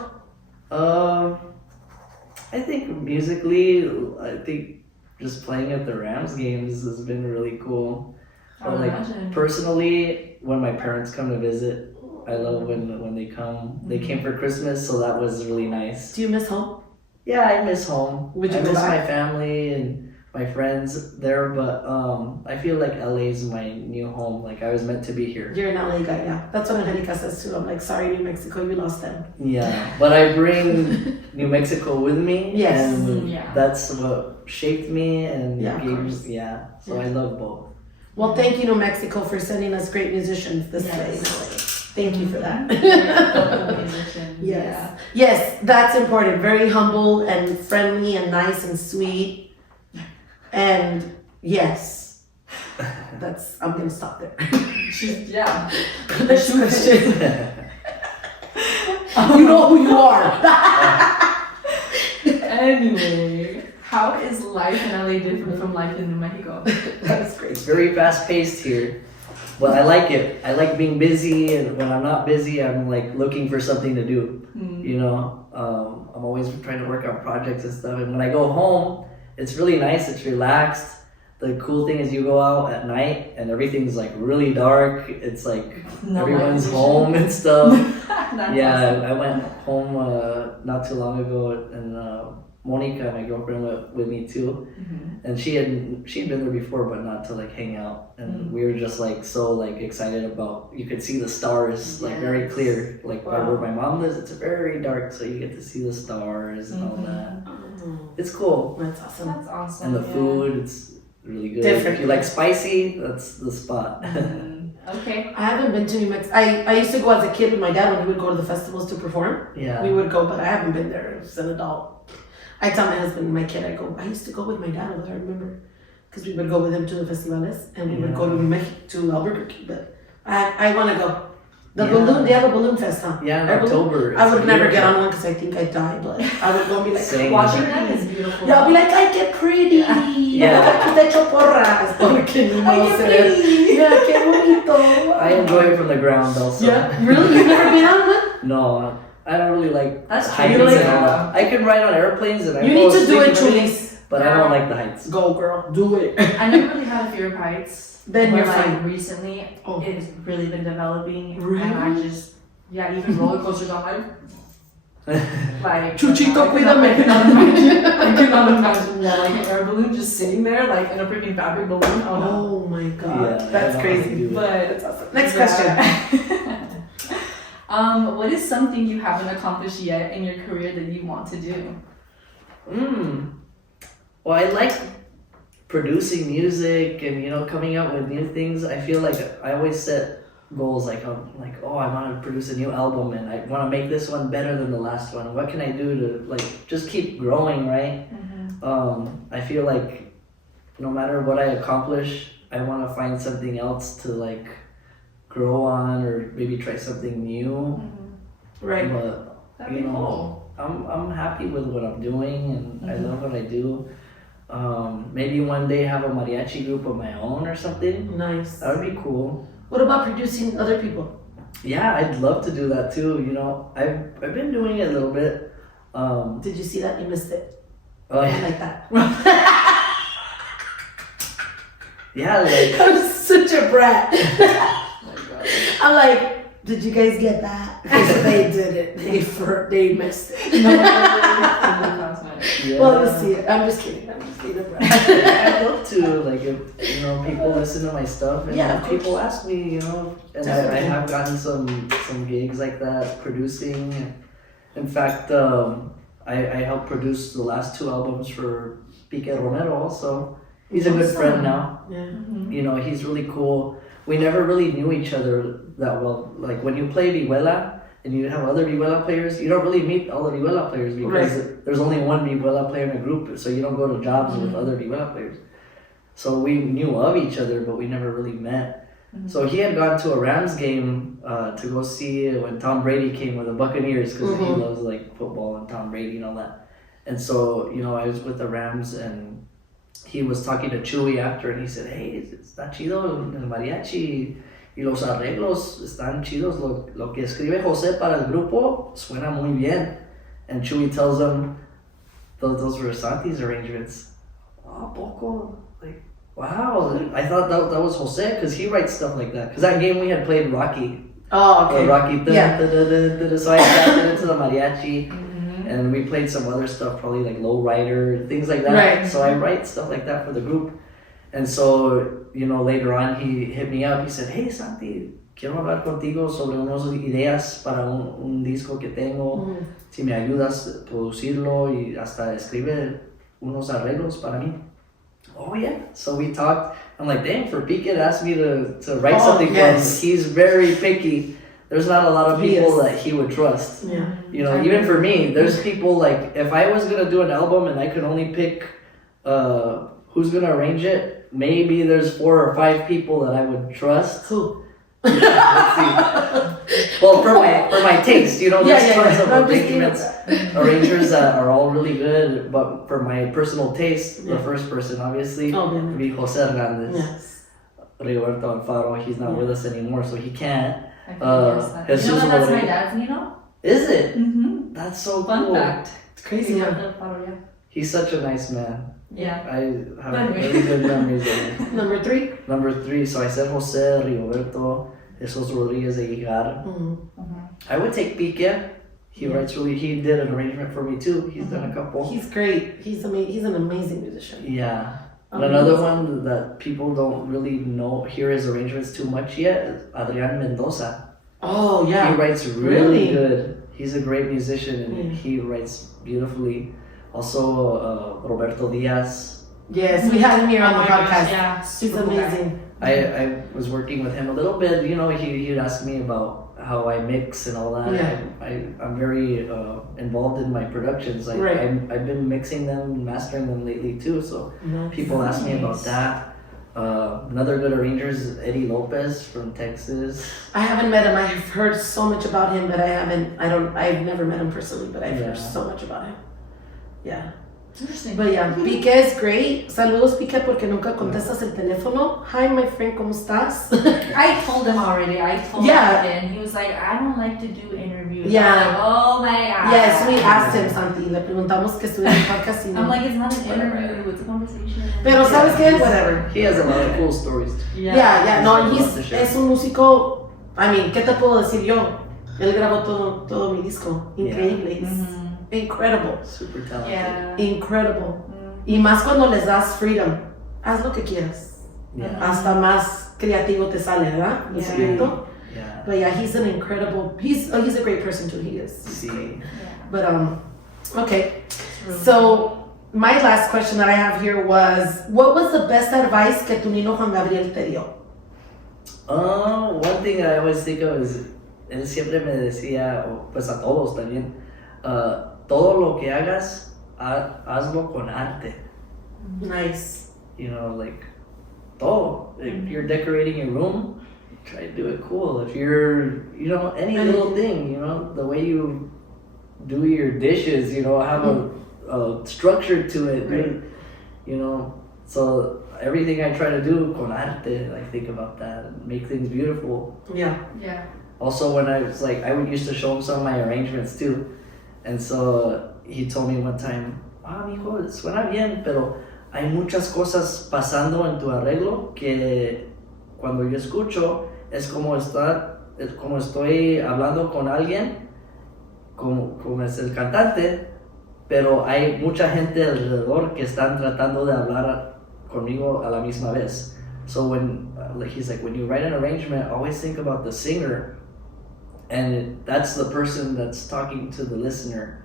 I think musically, I think just playing at the Rams games has been really cool. I would imagine. Personally, when my parents come to visit, I love when they come. They came for Christmas, so that was really nice. Do you miss home? Yeah, I miss home. Would you I go miss back? my family and my friends there, but I feel like LA is my new home. Like I was meant to be here. You're an LA guy, yeah. That's what Angelica says too. I'm like, sorry, New Mexico, you lost them. Yeah, but I bring New Mexico with me. Yes. And Yeah. that's what shaped me and Yeah, of gave course. me, so Yeah. I love both. Well, thank you, New Mexico, for sending us great musicians this Yes. way in LA. Thank you for that. Musicians. Yes. Yes, that's important. Very humble and friendly and nice and sweet. And yes, I'm gonna stop there. Yeah. Next question. You know who you are. Anyway, how is life in LA different from life in New Mexico? That's great. It's very fast paced here, but I like it. I like being busy, and when I'm not busy, I'm like looking for something to do. I'm always trying to work on projects and stuff. And when I go home, it's really nice. It's relaxed. The cool thing is you go out at night and everything's like really dark. It's like No everyone's light home and stuff. That's Yeah, awesome. I went home not too long ago, and Monica, my girlfriend, went with me too. And she'd been there before, but not to like hang out. And we were just like so like excited about. You could see the stars like very Yes. clear. Like Wow. where my mom lives, it's very dark, so you get to see the stars and all that. Oh, It's cool. that's awesome. That's awesome. And the yeah. food, it's really good. Different. If you like spicy, that's the spot. Okay. I haven't been to New Mexico. I used to go as a kid with my dad when he would go to the festivals to perform. Yeah. We would go, but I haven't been there as an adult. I tell my husband and my kid, I used to go with my dad over there, I remember. Because we would go with him to the festivales and we would go to New Mexico, to Albuquerque, but I want to go. The balloon, they have a balloon fest, huh? Yeah, in Or balloon- October. I It's would never get beautiful. on one because I think I'd die, but I would go and be like, Same. Watching them is beautiful. yeah, I'll be like, I get pretty. Yeah. Te echo porras. Porque ni I modo get se ve. pretty. Yeah, qué bonito. I enjoy it from the ground also. Yeah, really? You've never been on one? No, I don't really like That's heights. true. and all that. I can ride on airplanes and I You fall need to do asleep it, and everything, Chulis. but I don't like the heights. Go, girl. Do it. I never really had a fear of heights. Then but, you're like, fine. recently, Oh. it's really been developing. Really? And I just, even roller coasters, I'm like, Chuchito, I cuídame. cannot imagine like an air balloon just sitting there, like in a freaking fabric balloon. Oh no. Oh my god. Yeah, I That's don't know how to crazy. do it. But That's awesome. Next yeah. question. What is something you haven't accomplished yet in your career that you want to do? Well, I like producing music and coming out with new things. I feel like I always set goals like I want to produce a new album and I want to make this one better than the last one. What can I do to like just keep growing, right? I feel like no matter what I accomplish, I want to find something else to like grow on or maybe try something new. Right. But That'd be cool. I'm happy with what I'm doing and I love what I do. Maybe one day have a mariachi group of my own or something. Nice. That would be cool. What about producing other people? Yeah, I'd love to do that too. I've been doing it a little bit. Did you see that? You missed it. Oh, I yeah, like that. yeah, like I'm such a brat. I'm like, did you guys get that? Because they did it. They missed it. yeah. Well, you see it. I'm just kidding. I'm just being a brat. I'd love to like if people listen to my stuff and Yeah, of course. people ask me, and I Definitely. have gotten some gigs like that producing. In fact, I helped produce the last 2 albums for Pique Romero also. He's a good friend now. Yeah. He's really cool. we never really knew each other that well. Like when you play vihuela and you have other vihuela players, you don't really meet all the vihuela players because there's only one vihuela player in a group, so you don't go to jobs with other vihuela players. So we knew of each other, but we never really met. So he had gone to a Rams game to go see when Tom Brady came with the Buccaneers because he loves like football and Tom Brady and all that. And so, you know, I was with the Rams and he was talking to Chewy after and he said, hey, está chido el mariachi y los arreglos están chidos. Lo que escribe José para el grupo suena muy bien. And Chewy tells him, those were Santi's arrangements. Oh, poco. Like, wow, I thought that was Jose because he writes stuff like that. Because that game we had played Rocky. Oh, okay. Rocky. Yeah. So I adapted it to the mariachi. And we played some other stuff, probably like Low Rider, things like that. Right. So I write stuff like that for the group. And so, you know, later on he hit me up. He said, hey, Santi, quiero hablar contigo sobre unas ideas para un disco que tengo. Si me ayudas a producirlo y hasta escribe unos arreglos para mí. Oh yeah. So we talked. I'm like, dang, for Pique to ask me to write something for him. He's very picky. There's not a lot of people that he would trust. Yeah. You know, even for me, there's people like, if I was gonna do an album and I could only pick who's gonna arrange it, maybe there's 4 or 5 people that I would trust. Who? Let's see. Well, for my taste, you know, there's tons of arrangers that are all really good, but for my personal taste, the first person obviously would be Jose Hernandez. Yes. Roberto Alfaro, he's not with us anymore, so he can't. I can guess that. You know that's my dad's Nino? Is it? Mm-hmm. That's so Fun cool. fact. It's crazy. Yeah. He's such a nice man. Yeah. I have really good memories of him. Number 3? Number 3, so I said Jose, Rigoberto, Jesus Rodriguez de Higar. I would take Pique. He writes he did an arrangement for me too. He's done a couple. He's great. He's an amazing musician. Yeah. And another one that people don't really hear his arrangements too much yet is Adrian Mendoza. Oh, yeah. He writes really good. He's a great musician and he writes beautifully. Also, Roberto Diaz. Yes, we had him here on the gosh, podcast. yeah, He's amazing. I was working with him a little bit. You know, he'd ask me about how I mix and all that. Yeah. I'm very involved in my productions. I've been mixing them, mastering them lately too. So people ask me about that. Another good arranger is Eddie Lopez from Texas. I haven't met him. I've heard so much about him, but I've never met him personally, but I've heard so much about him. Yeah. Interesting. But yeah, Pique es great. Saludos, Pique, porque nunca contestas el teléfono. Hi, my friend, ¿cómo estás? I told him already. I told him, and he was like, I don't like to do interviews. Yeah. I'm like, oh my god. Yes, we asked him, Santi. Le preguntamos que estuviera en podcast y no. I'm like, it's not an interview, it's a conversation. Pero, ¿sabes qué? Whatever. He has a lot of cool stories. Yeah. No, es un músico. I mean, ¿qué te puedo decir yo? Él grabó todo mi disco. Increíble. Incredible. Super talented. Yeah. Incredible. Y más cuando les das freedom. Haz lo que quieras. Hasta más creativo te sale, ¿verdad? Yeah. But yeah, he's an incredible. He's a great person too. He is. See. But okay. So my last question that I have here was, what was the best advice que tu Nino Juan Gabriel te dio? One thing I always think of is, él siempre me decía, pues a todos también, todo lo que hagas, hazlo con arte. Nice. You know, like, todo. If you're decorating your room, try to do it cool. If you're, you know, any little thing, you know, the way you do your dishes, you know, have a structure to it, you know. So everything I try to do con arte, I think about that and make things beautiful. Yeah. Also, when I was like, I used to show him some of my arrangements too. And so he told me one time, mijo, suena bien, pero hay muchas cosas pasando en tu arreglo que cuando yo escucho es como estoy hablando con alguien, como es el cantante, pero hay mucha gente alrededor que están tratando de hablar conmigo a la misma vez. So he's like, when you write an arrangement, always think about the singer. And that's the person that's talking to the listener.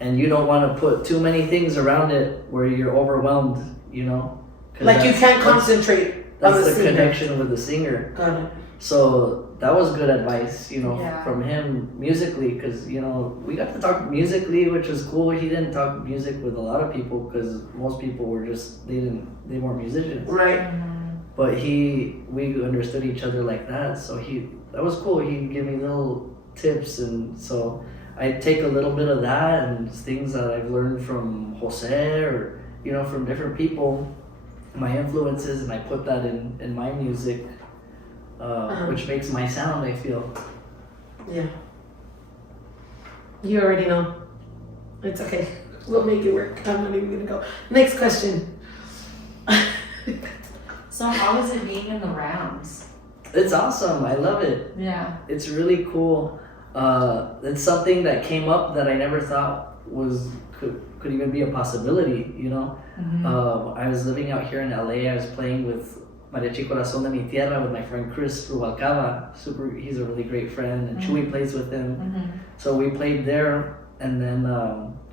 And you don't want to put too many things around it where you're overwhelmed, you know? Like you can't concentrate. That's the the singer. connection with the singer. Got it. So that was good advice, Yeah. from him musically, because we got to talk musically, which was cool. He didn't talk music with a lot of people because most people were just they weren't musicians. Right. But we understood each other like that, so that was cool. He'd give me little tips, and so I take a little bit of that and things that I've learned from Jose or from different people, my influences, and I put that in my music. Which makes my sound, I feel. Yeah. You already know. It's okay. We'll make it work. I'm not even gonna go. Next question. So how is it being in the Rams? It's awesome. I love it. Yeah. It's really cool. It's something that came up that I never thought could even be a possibility. I was living out here in LA. I was playing with Mariachi Corazón de mi Tierra with my friend Chris Rubalcaba. He's a really great friend, and Chuy plays with him. So we played there, and then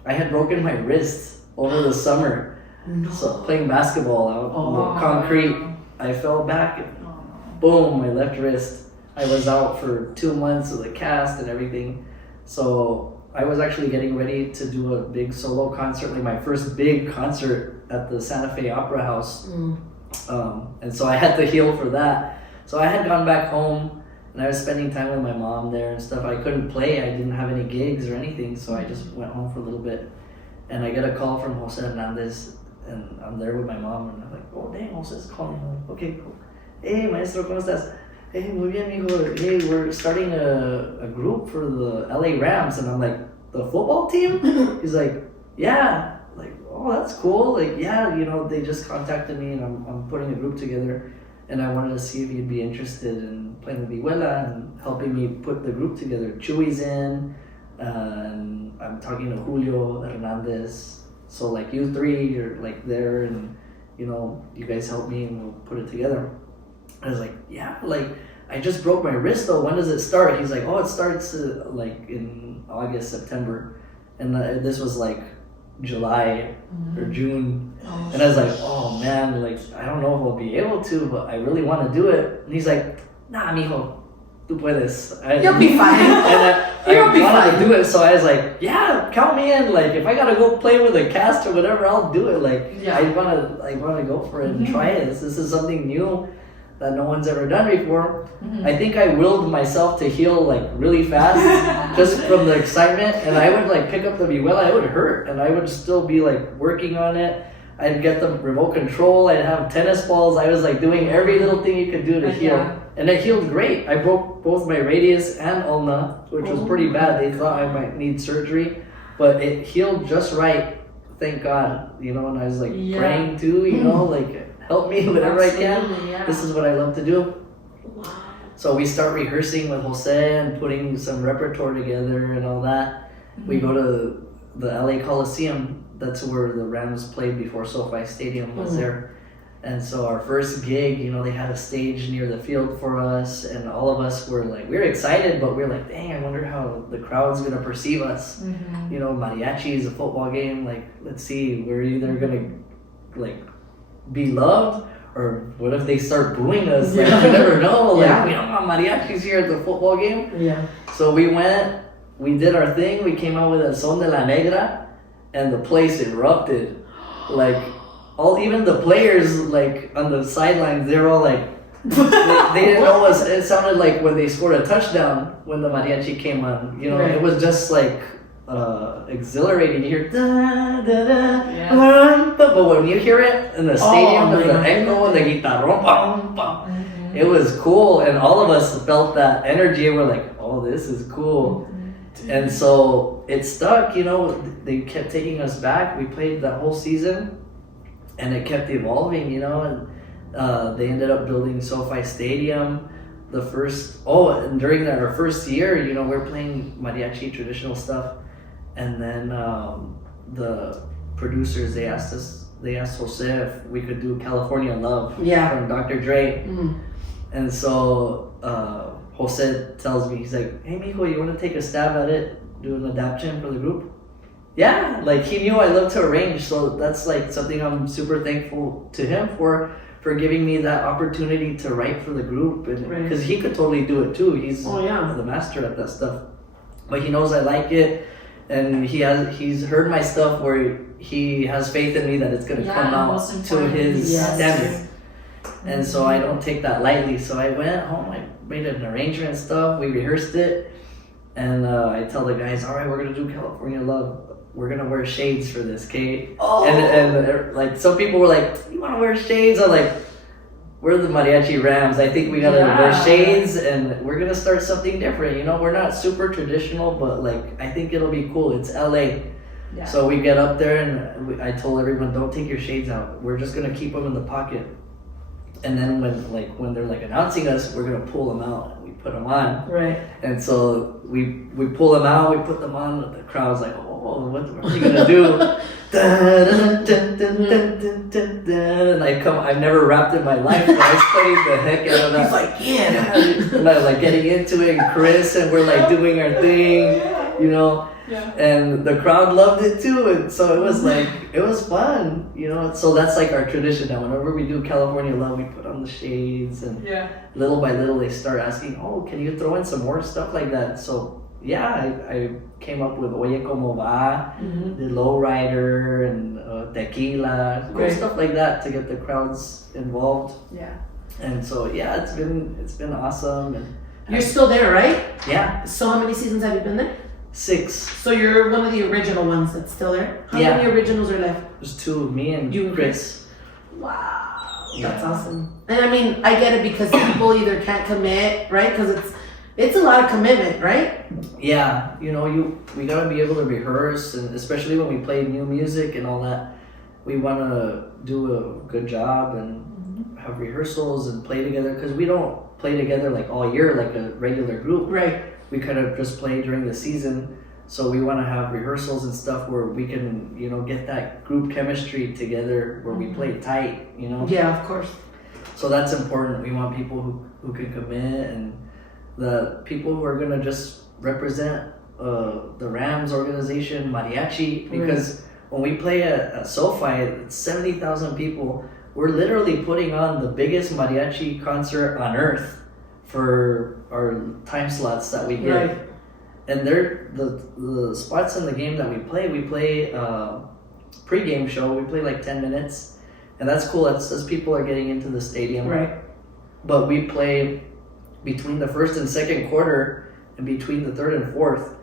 I had broken my wrist over the summer. No. So playing basketball out on the concrete, I fell back and boom, my left wrist. I was out for 2 months with a cast and everything. So I was actually getting ready to do a big solo concert, like my first big concert at the Santa Fe Opera House. And so I had to heal for that. So I had gone back home and I was spending time with my mom there and stuff. I couldn't play, I didn't have any gigs or anything, so I just went home for a little bit. And I get a call from Jose Hernandez, and I'm there with my mom, and I'm like, oh dang, Jose's calling. I'm like, okay, cool. Hey maestro, ¿cómo estás? Hey, muy bien, amigo. Hey, we're starting a group for the LA Rams. And I'm like, the football team? He's like, yeah. Like, oh, that's cool. Like, yeah, they just contacted me and I'm putting a group together, and I wanted to see if you'd be interested in playing the vihuela and helping me put the group together. Chuy's in, and I'm talking to Julio Hernandez. So like you three, you're like there, and you guys help me and we'll put it together. I was like, yeah, like I just broke my wrist though. When does it start? He's like, oh, it starts like in August, September, and this was like July or June, and I was like, oh man, like I don't know if I'll be able to, but I really want to do it. And he's like, nah, mijo, tú puedes. You'll be fine. And You'll be I wanted fine. to do it, so I was like, yeah, count me in. Like if I gotta go play with a cast or whatever, I'll do it. Like Yeah. I wanna go for it and try it. This is something new that no one's ever done before. I think I willed myself to heal like really fast just from the excitement, and I would like pick up the vihuela, it would hurt, and I would still be like working on it. I'd get the remote control, I'd have tennis balls, I was like doing every little thing you could do to heal. Yeah. And it healed great. I broke both my radius and ulna, which was pretty bad. They thought I might need surgery, but it healed just right, thank God, and I was like praying too, like help me whatever I can. Absolutely, yeah. This is what I love to do. Wow. So we start rehearsing with Jose and putting some repertoire together and all that. We go to the LA Coliseum. That's where the Rams played before SoFi Stadium was there. And so our first gig, they had a stage near the field for us, and all of us were like, we were excited, but we were like, dang, I wonder how the crowd's gonna perceive us. Mariachi is a football game. Like, let's see, we're either gonna like be loved, or what if they start booing us? Like, we never know. Like, we don't want mariachis here at the football game. Yeah. So we went, we did our thing, we came out with a Son de la Negra, and the place erupted. Like, even the players, like, on the sidelines, they were all like, they didn't know us. It sounded like when they scored a touchdown when the mariachi came on. Right. It was just like exhilarating. You hear da da da, Yeah. but when you hear it in the stadium with the my echo and the guitarrón, bum, bum, it was cool, and all of us felt that energy, and we're like, oh, this is cool. And so it stuck. They kept taking us back. We played that whole season, and it kept evolving, and they ended up building SoFi Stadium. And during our first year, we're playing mariachi traditional stuff, and then the producers, they asked Jose if we could do California Love from Dr. Dre. And so Jose tells me, he's like, hey mijo, you want to take a stab at it, do an adaptation for the group? Yeah, like he knew I love to arrange, so that's like something I'm super thankful to him for for giving me that opportunity to write for the group, and Right. because he could totally do it too. He's Oh, yeah. the master at that stuff, but he knows I like it, and he's heard my stuff where he has faith in me that it's gonna come out most to important. his Yes. standard. And so I don't take that lightly. So I went home, I made an arrangement and stuff, we rehearsed it, and I tell the guys, all right, we're gonna do California Love. We're gonna wear shades for this, Kate. Oh. And like some people were like, you wanna wear shades? I'm like, we're the Mariachi Rams. I think we gotta wear shades, and we're gonna start something different. You know, we're not super traditional, but like I think it'll be cool. It's LA. Yeah. So we get up there, and I told everyone, don't take your shades out. We're just gonna keep them in the pocket. And then when they're like announcing us, we're gonna pull them out and we put them on. Right. And so we pull them out, we put them on. The crowd's like, oh, what are you gonna do? Dun, dun, dun, dun, dun, dun, dun. And I've never rapped in my life, but I studied the heck out of that. He's like, yeah. And I was like getting into it, and Chris, and we're like doing our thing, you know. Yeah. And the crowd loved it too, and so it was like, it was fun, you know. So that's like our tradition now. Whenever we do California Love, we put on the shades, and Yeah. little by little they start asking, oh, can you throw in some more stuff like that? So yeah, I came up with Oye Como Va, the Lowrider, and Tequila, cool Right. stuff like that to get the crowds involved. Yeah. And so yeah, it's been awesome, and You're still there, right? yeah, So how many seasons have you been there? 6. So you're one of the original ones that's still there? How Yeah. many originals are left? There's 2, me and You and Chris. Wow. That's Yeah. awesome. And I mean, I get it because people either can't commit, right? Because it's a lot of commitment, right? Yeah, you know, we gotta be able to rehearse, and especially when we play new music and all that, we wanna do a good job and have rehearsals and play together, because we don't play together like all year like a regular group. Right. We kind of just play during the season, so we want to have rehearsals and stuff where we can, you know, get that group chemistry together where we play tight, you know. Yeah, of course. So that's important. We want people who can commit, and the people who are gonna just represent the Rams organization, Mariachi, because when we play at SoFi, it's 70,000 people. We're literally putting on the biggest mariachi concert on earth for our time slots that we get. Right. And they're the spots in the game that we play pre-game show, we play like 10 minutes, and that's cool. That's as people are getting into the stadium. Right. But we play between the first and second quarter and between the third and fourth.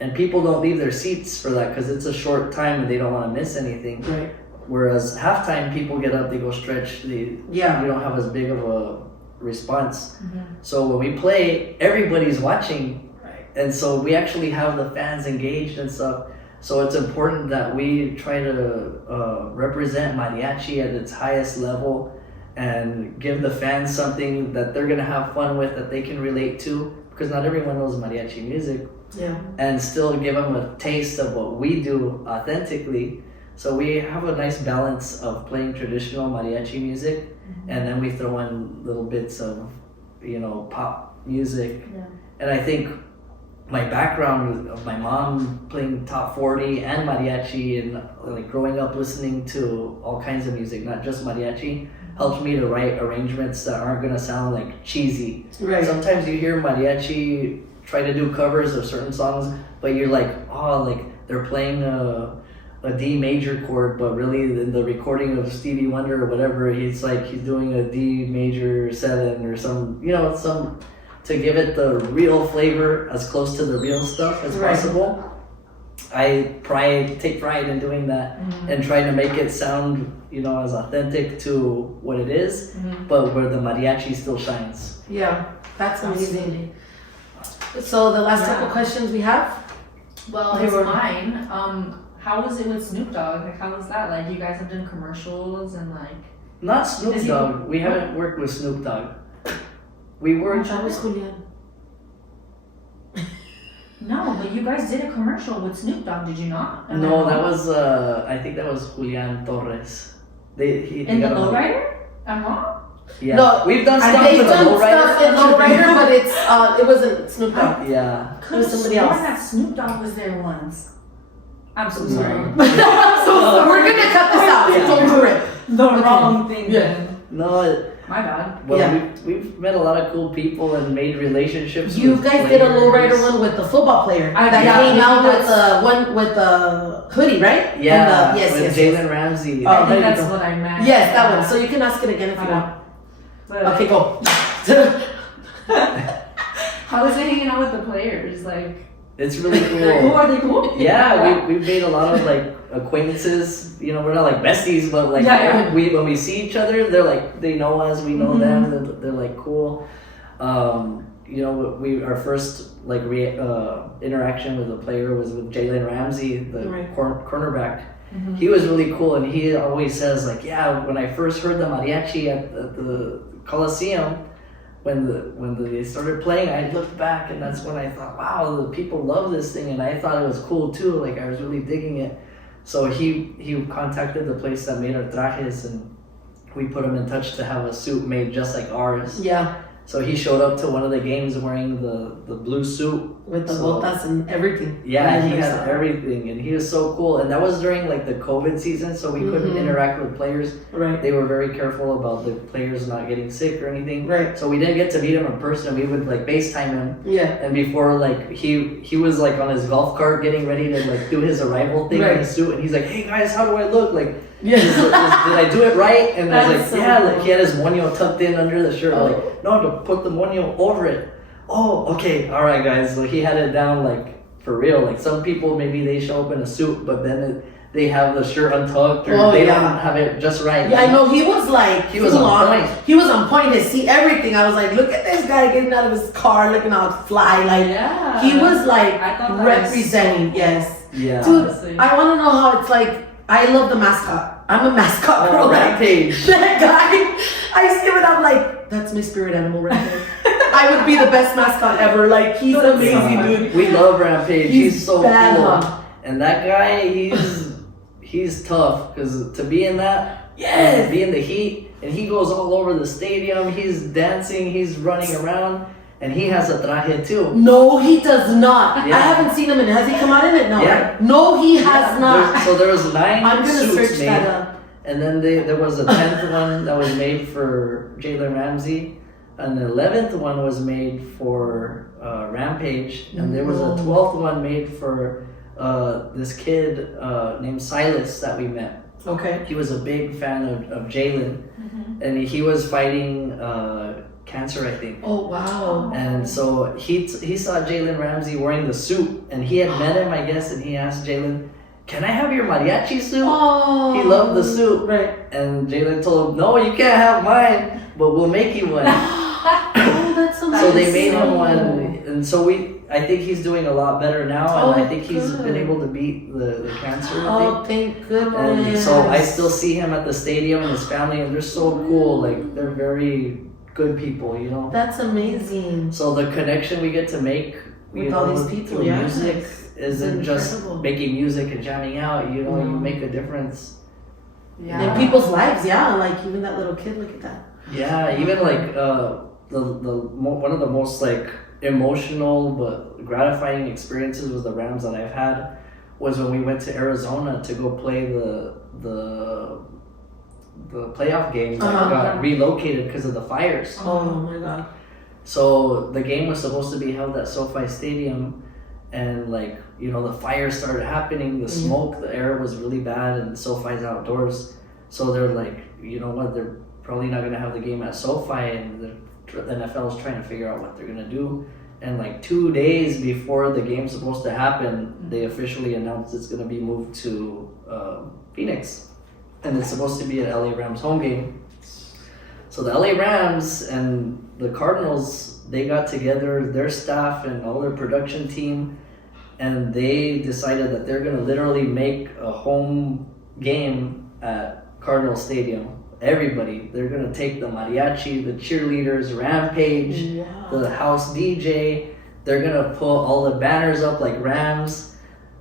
And people don't leave their seats for that because it's a short time and they don't want to miss anything. Right. Whereas halftime, people get up, they go stretch, Yeah. you don't have as big of a response. So when we play, everybody's watching. Right. And so we actually have the fans engaged and stuff. So it's important that we try to represent mariachi at its highest level and give the fans something that they're gonna have fun with, that they can relate to, because not everyone knows mariachi music. Yeah. And still give them a taste of what we do authentically. So we have a nice balance of playing traditional mariachi music, and then we throw in little bits of, you know, pop music. Yeah. And I think my background of my mom playing top 40 and mariachi, and like growing up listening to all kinds of music, not just mariachi, helped me to write arrangements that aren't gonna sound like cheesy. Right. Sometimes you hear mariachi try to do covers of certain songs, but you're like, oh, like they're playing a D major chord, but really in the recording of Stevie Wonder or whatever, he's doing a D major 7 or some, you know, some, to give it the real flavor, as close to the real stuff as Right. possible. I take pride in doing that and trying to make it sound, you know, as authentic to what it is, but where the mariachi still shines. Yeah. That's amazing. So the last couple questions we have. Well, They it's were- mine. How was it with Snoop Dogg? Like, how was that? Like, you guys have done commercials and like. Not Snoop Is he- Dogg. We haven't worked with Snoop Dogg. We worked. That was Julian. No, but you guys did a commercial with Snoop Dogg, did you not? Am I No, wrong? that was. I think that was Julian Torres. He In the got on lowrider? I'm wrong. Yeah, No, we've done stuff They've with the done stuff in lowrider. Lowrider, but it wasn't Snoop Dogg. Yeah. Could have somebody sworn else. that Snoop Dogg was there once. I'm so sorry. So we're gonna cut this out. Yeah. Don't do it. The wrong thing. Yeah. Then. No, My bad. well, Yeah. we've met a lot of cool people and made relationships. You with guys did a players. lowrider one with the football player that yeah, came out that's- with the one with the hoodie, right? Yeah, And the, yes, with yes, Jalen yes. Ramsey. Oh, I there think you that's go. what I meant. Yes, that one. So you can ask it again if you want. But Okay, go. how is it hanging out with the players? Like, It's really who cool. are they cool? Yeah, we've made a lot of like acquaintances. You know, we're not like besties, but like Yeah. when we see each other, they're like they know us, we know them. They're like cool. You know, our first like interaction with a player was with Jalen Ramsey, the Right. cornerback. He was really cool, and he always says like, yeah, when I first heard the mariachi at the Coliseum, when they started playing, I looked back, and that's when I thought, wow, the people love this thing, and I thought it was cool too. Like I was really digging it. So he contacted the place that made our trajes, and we put him in touch to have a suit made just like ours. Yeah, So he showed up to one of the games wearing the blue suit. with the So- botas and everything. Yeah, he I had saw. everything, and he was so cool. And that was during like the COVID season, so we couldn't interact with players. Right, They were very careful about the players not getting sick or anything. right. So we didn't get to meet him in person. We would like FaceTime him, Yeah, and before like he was like on his golf cart getting ready to like do his arrival thing in Right. his suit, and he's like, "Hey guys, how do I look? Like, yeah. did I do it right?" And I was That's like, so "Yeah." cool. Like he had his moño tucked in under the shirt. Oh. Like, no, to put the moño over it. Oh, okay, all right, guys. So he had it down like for real. Like some people maybe they show up in a suit, but then they have the shirt untucked or Oh, they yeah. don't have it just right. Yeah, I know he was like He was full on on. point. He was on point to see everything. I was like, look at this guy getting out of his car, looking all fly. Like Yeah. he was like I thought that representing. was so cool. Yes, Yeah. dude. Honestly. I want to know how it's like. I love the mascot. I'm a mascot Oh, girl. Like, Rampage. that guy. I see him and I'm like, that's my spirit animal right there. I would be the best mascot ever. Like he's amazing, dude. We love Rampage. He's so bad, cool. huh? And that guy, he's tough because to be in that, Yes. be in the heat, and he goes all over the stadium. He's dancing, he's running around, and he has a traje too. No, he does not. Yeah. I haven't seen him in it. Has he come out in it? No. Yeah. No, he has not. So there was 9 I'm gonna suits search made, that up. and then there was a 10th one that was made for Jalen Ramsey, and the 11th one was made for Rampage, and there was a 12th one made for this kid named Silas that we met. Okay. He was a big fan of Jalen, and he was fighting cancer, I think. Oh wow. And so he saw Jalen Ramsey wearing the suit, and he had met him, I guess, and he asked Jalen, "Can I have your mariachi suit?" Oh. He loved the suit. Right. And Jalen told him, "No, you can't have mine, but we'll make you one." Oh, that's so nice. So they made him one, and so I think he's doing a lot better now, and Oh, I think he's good. been able to beat the cancer, I think. Oh, thank goodness. And so I still see him at the stadium and his family, and they're so cool. Like they're very good people, you know. That's amazing. So the connection we get to make With all these people, through yeah. music isn't just incredible. making music and jamming out. You know, you Mm. make a difference. In people's lives, yeah. Like even that little kid, look at that. Yeah, even like one of the most like emotional but gratifying experiences with the Rams that I've had was when we went to Arizona to go play the playoff game that Uh-huh. got relocated because of the fires. Oh my god. So the game was supposed to be held at SoFi Stadium, and like you know the fires started happening, the smoke, the air was really bad, and SoFi's outdoors. So they're like, you know what, they're probably not gonna have the game at SoFi, and the NFL is trying to figure out what they're gonna do. And like 2 days before the game's supposed to happen, they officially announced it's gonna be moved to Phoenix, and it's supposed to be an LA Rams home game. So the LA Rams and the Cardinals, they got together, their staff and all their production team, and they decided that they're gonna literally make a home game at Cardinal Stadium. Everybody, they're gonna take the mariachi, the cheerleaders, Rampage, the house DJ. They're gonna put all the banners up like Rams.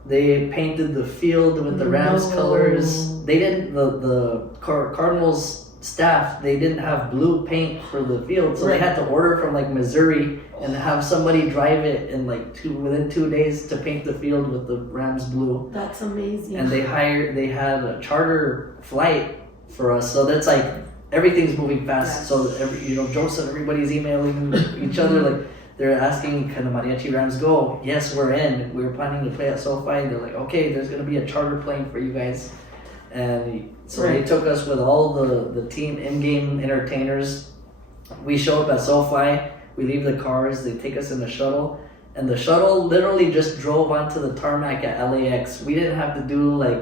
They painted the field with the Rams colors. They didn't. The Cardinals staff, they didn't have blue paint for the field, so they had to order from like Missouri and have somebody drive it in like within 2 days to paint the field with the Rams blue. That's amazing. And they had a charter flight for us, so that's like everything's moving fast. Yes. So Joseph, everybody's emailing each other like they're asking, can the Mariachi Rams go? Yes, we're in. We're planning to play at SoFi. They're like, okay, there's gonna be a charter plane for you guys, and so they took us with all the team in-game entertainers. We show up at SoFi. We leave the cars. They take us in the shuttle. And the shuttle literally just drove onto the tarmac at LAX. We didn't have to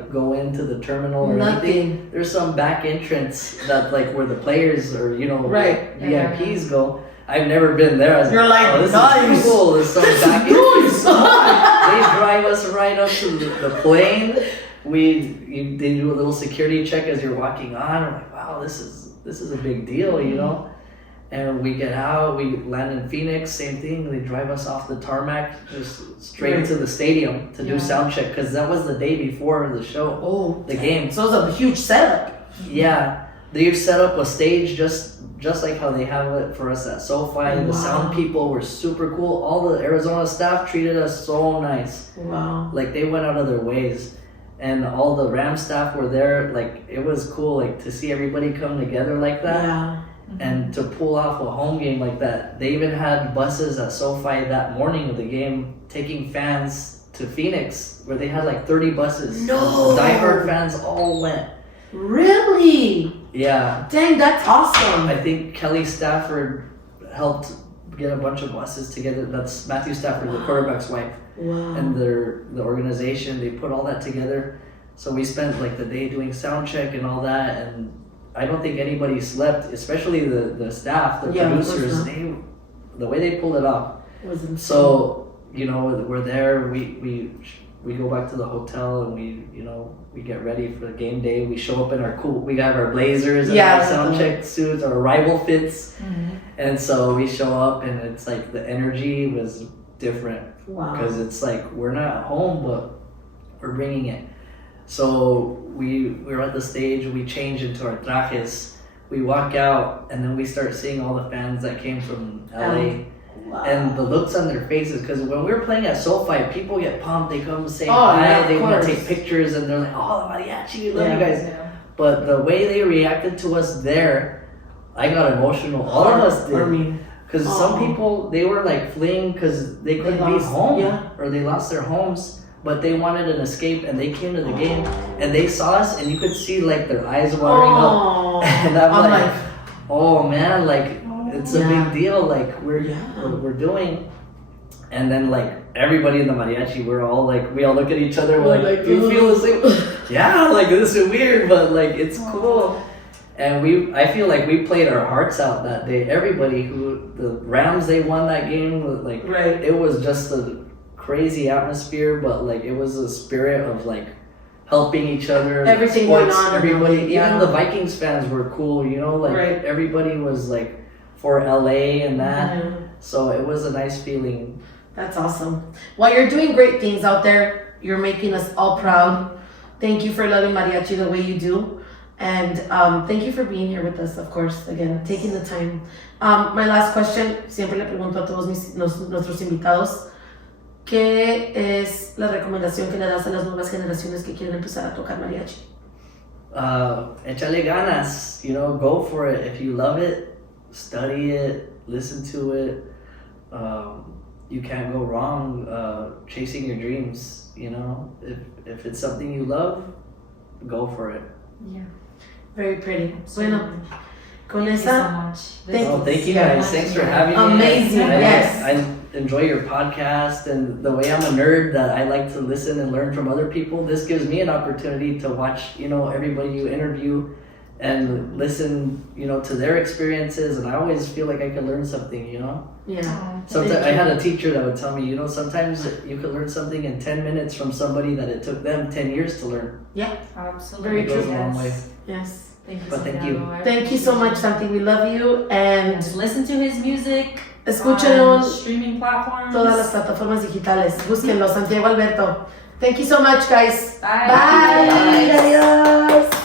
go into the terminal or anything. There's some back entrance that where the players or VIPs go. I've never been there. You're like, this nice. is cool. There's some back entrance. They drive us right up to the plane. They do a little security check as you're walking on. I'm like, wow, this is a big deal, And we get out, we land in Phoenix, same thing. They drive us off the tarmac, just straight to the stadium to do sound check, because that was the day before the show, the game. So it was a huge setup. Yeah, they set up a stage just like how they have it for us at SoFi. Wow. The sound people were super cool. All the Arizona staff treated us so nice. Wow. They went out of their ways. And all the Ram staff were there. It was cool, to see everybody come together like that. Yeah. And to pull off a home game like that. They even had buses at SoFi that morning of the game taking fans to Phoenix, where they had 30 buses. No! The diehard fans all went. Really? Yeah. Dang, that's awesome. I think Kelly Stafford helped get a bunch of buses together. That's Matthew Stafford, the quarterback's wife. Wow. And the organization, they put all that together. So we spent the day doing sound check and all that, and I don't think anybody slept, especially the staff, the producers. The way they pulled it off. It was insane. So we're there. We go back to the hotel and we get ready for the game day. We show up in our cool. We have our blazers and our sound check suits, our arrival fits, and so we show up and it's the energy was different. Wow. Because it's we're not at home, but we're bringing it. So we're at the stage, we change into our trajes, we walk out, and then we start seeing all the fans that came from LA. Wow. And the looks on their faces, because when we were playing at SoFi, people get pumped, they come say yeah, they want to course. take pictures, and they're like, oh, the Mariachi, we love you guys. Yeah. But the way they reacted to us there, I got emotional. All of us did. Because some people, they were fleeing because they couldn't be home, or they lost their homes. But they wanted an escape, and they came to the game, and they saw us, and you could see their eyes watering up, and I'm like, oh man, it's a big deal, we're doing, and then everybody in the mariachi, we're all we all look at each other, we're like, do you feel the same? Yeah, this is weird, but it's cool, and I feel we played our hearts out that day. Everybody the Rams, they won that game, it was just a crazy atmosphere, but it was a spirit of helping each other, everything sports, going on, everybody, even the Vikings fans were cool, everybody was for LA and that, so it was a nice feeling. That's awesome. Well, you're doing great things out there. You're making us all proud. Thank you for loving mariachi the way you do, and thank you for being here with us, of course, again, taking the time. My last question, siempre le pregunto a todos nuestros invitados, ¿qué es la recomendación que le das a las nuevas generaciones que quieren empezar a tocar mariachi? Échale ganas, go for it. If you love it, study it, listen to it. You can't go wrong chasing your dreams, If it's something you love, go for it. Yeah. Very pretty. Absolutely. Bueno, con Thank you so esa, much. Thank you guys. Thanks for having me. Amazing, yes. I enjoy your podcast, and the way I'm a nerd that I like to listen and learn from other people. This gives me an opportunity to watch, everybody you interview and listen, to their experiences, and I always feel like I can learn something, Yeah. Sometimes I had a teacher that would tell me, sometimes you could learn something in 10 minutes from somebody that it took them 10 years to learn. Yeah. Absolutely. Very It goes true. a long way. Yes. Thank you, But thank Santiago. you. I Thank you so appreciate much, it. Santi. We love you, and And listen to his music escúchenlo on en streaming platforms. todas las plataformas digitales. Búsquenlo, Santiago Alberto. Thank you so much, guys. Bye. Bye. Adiós.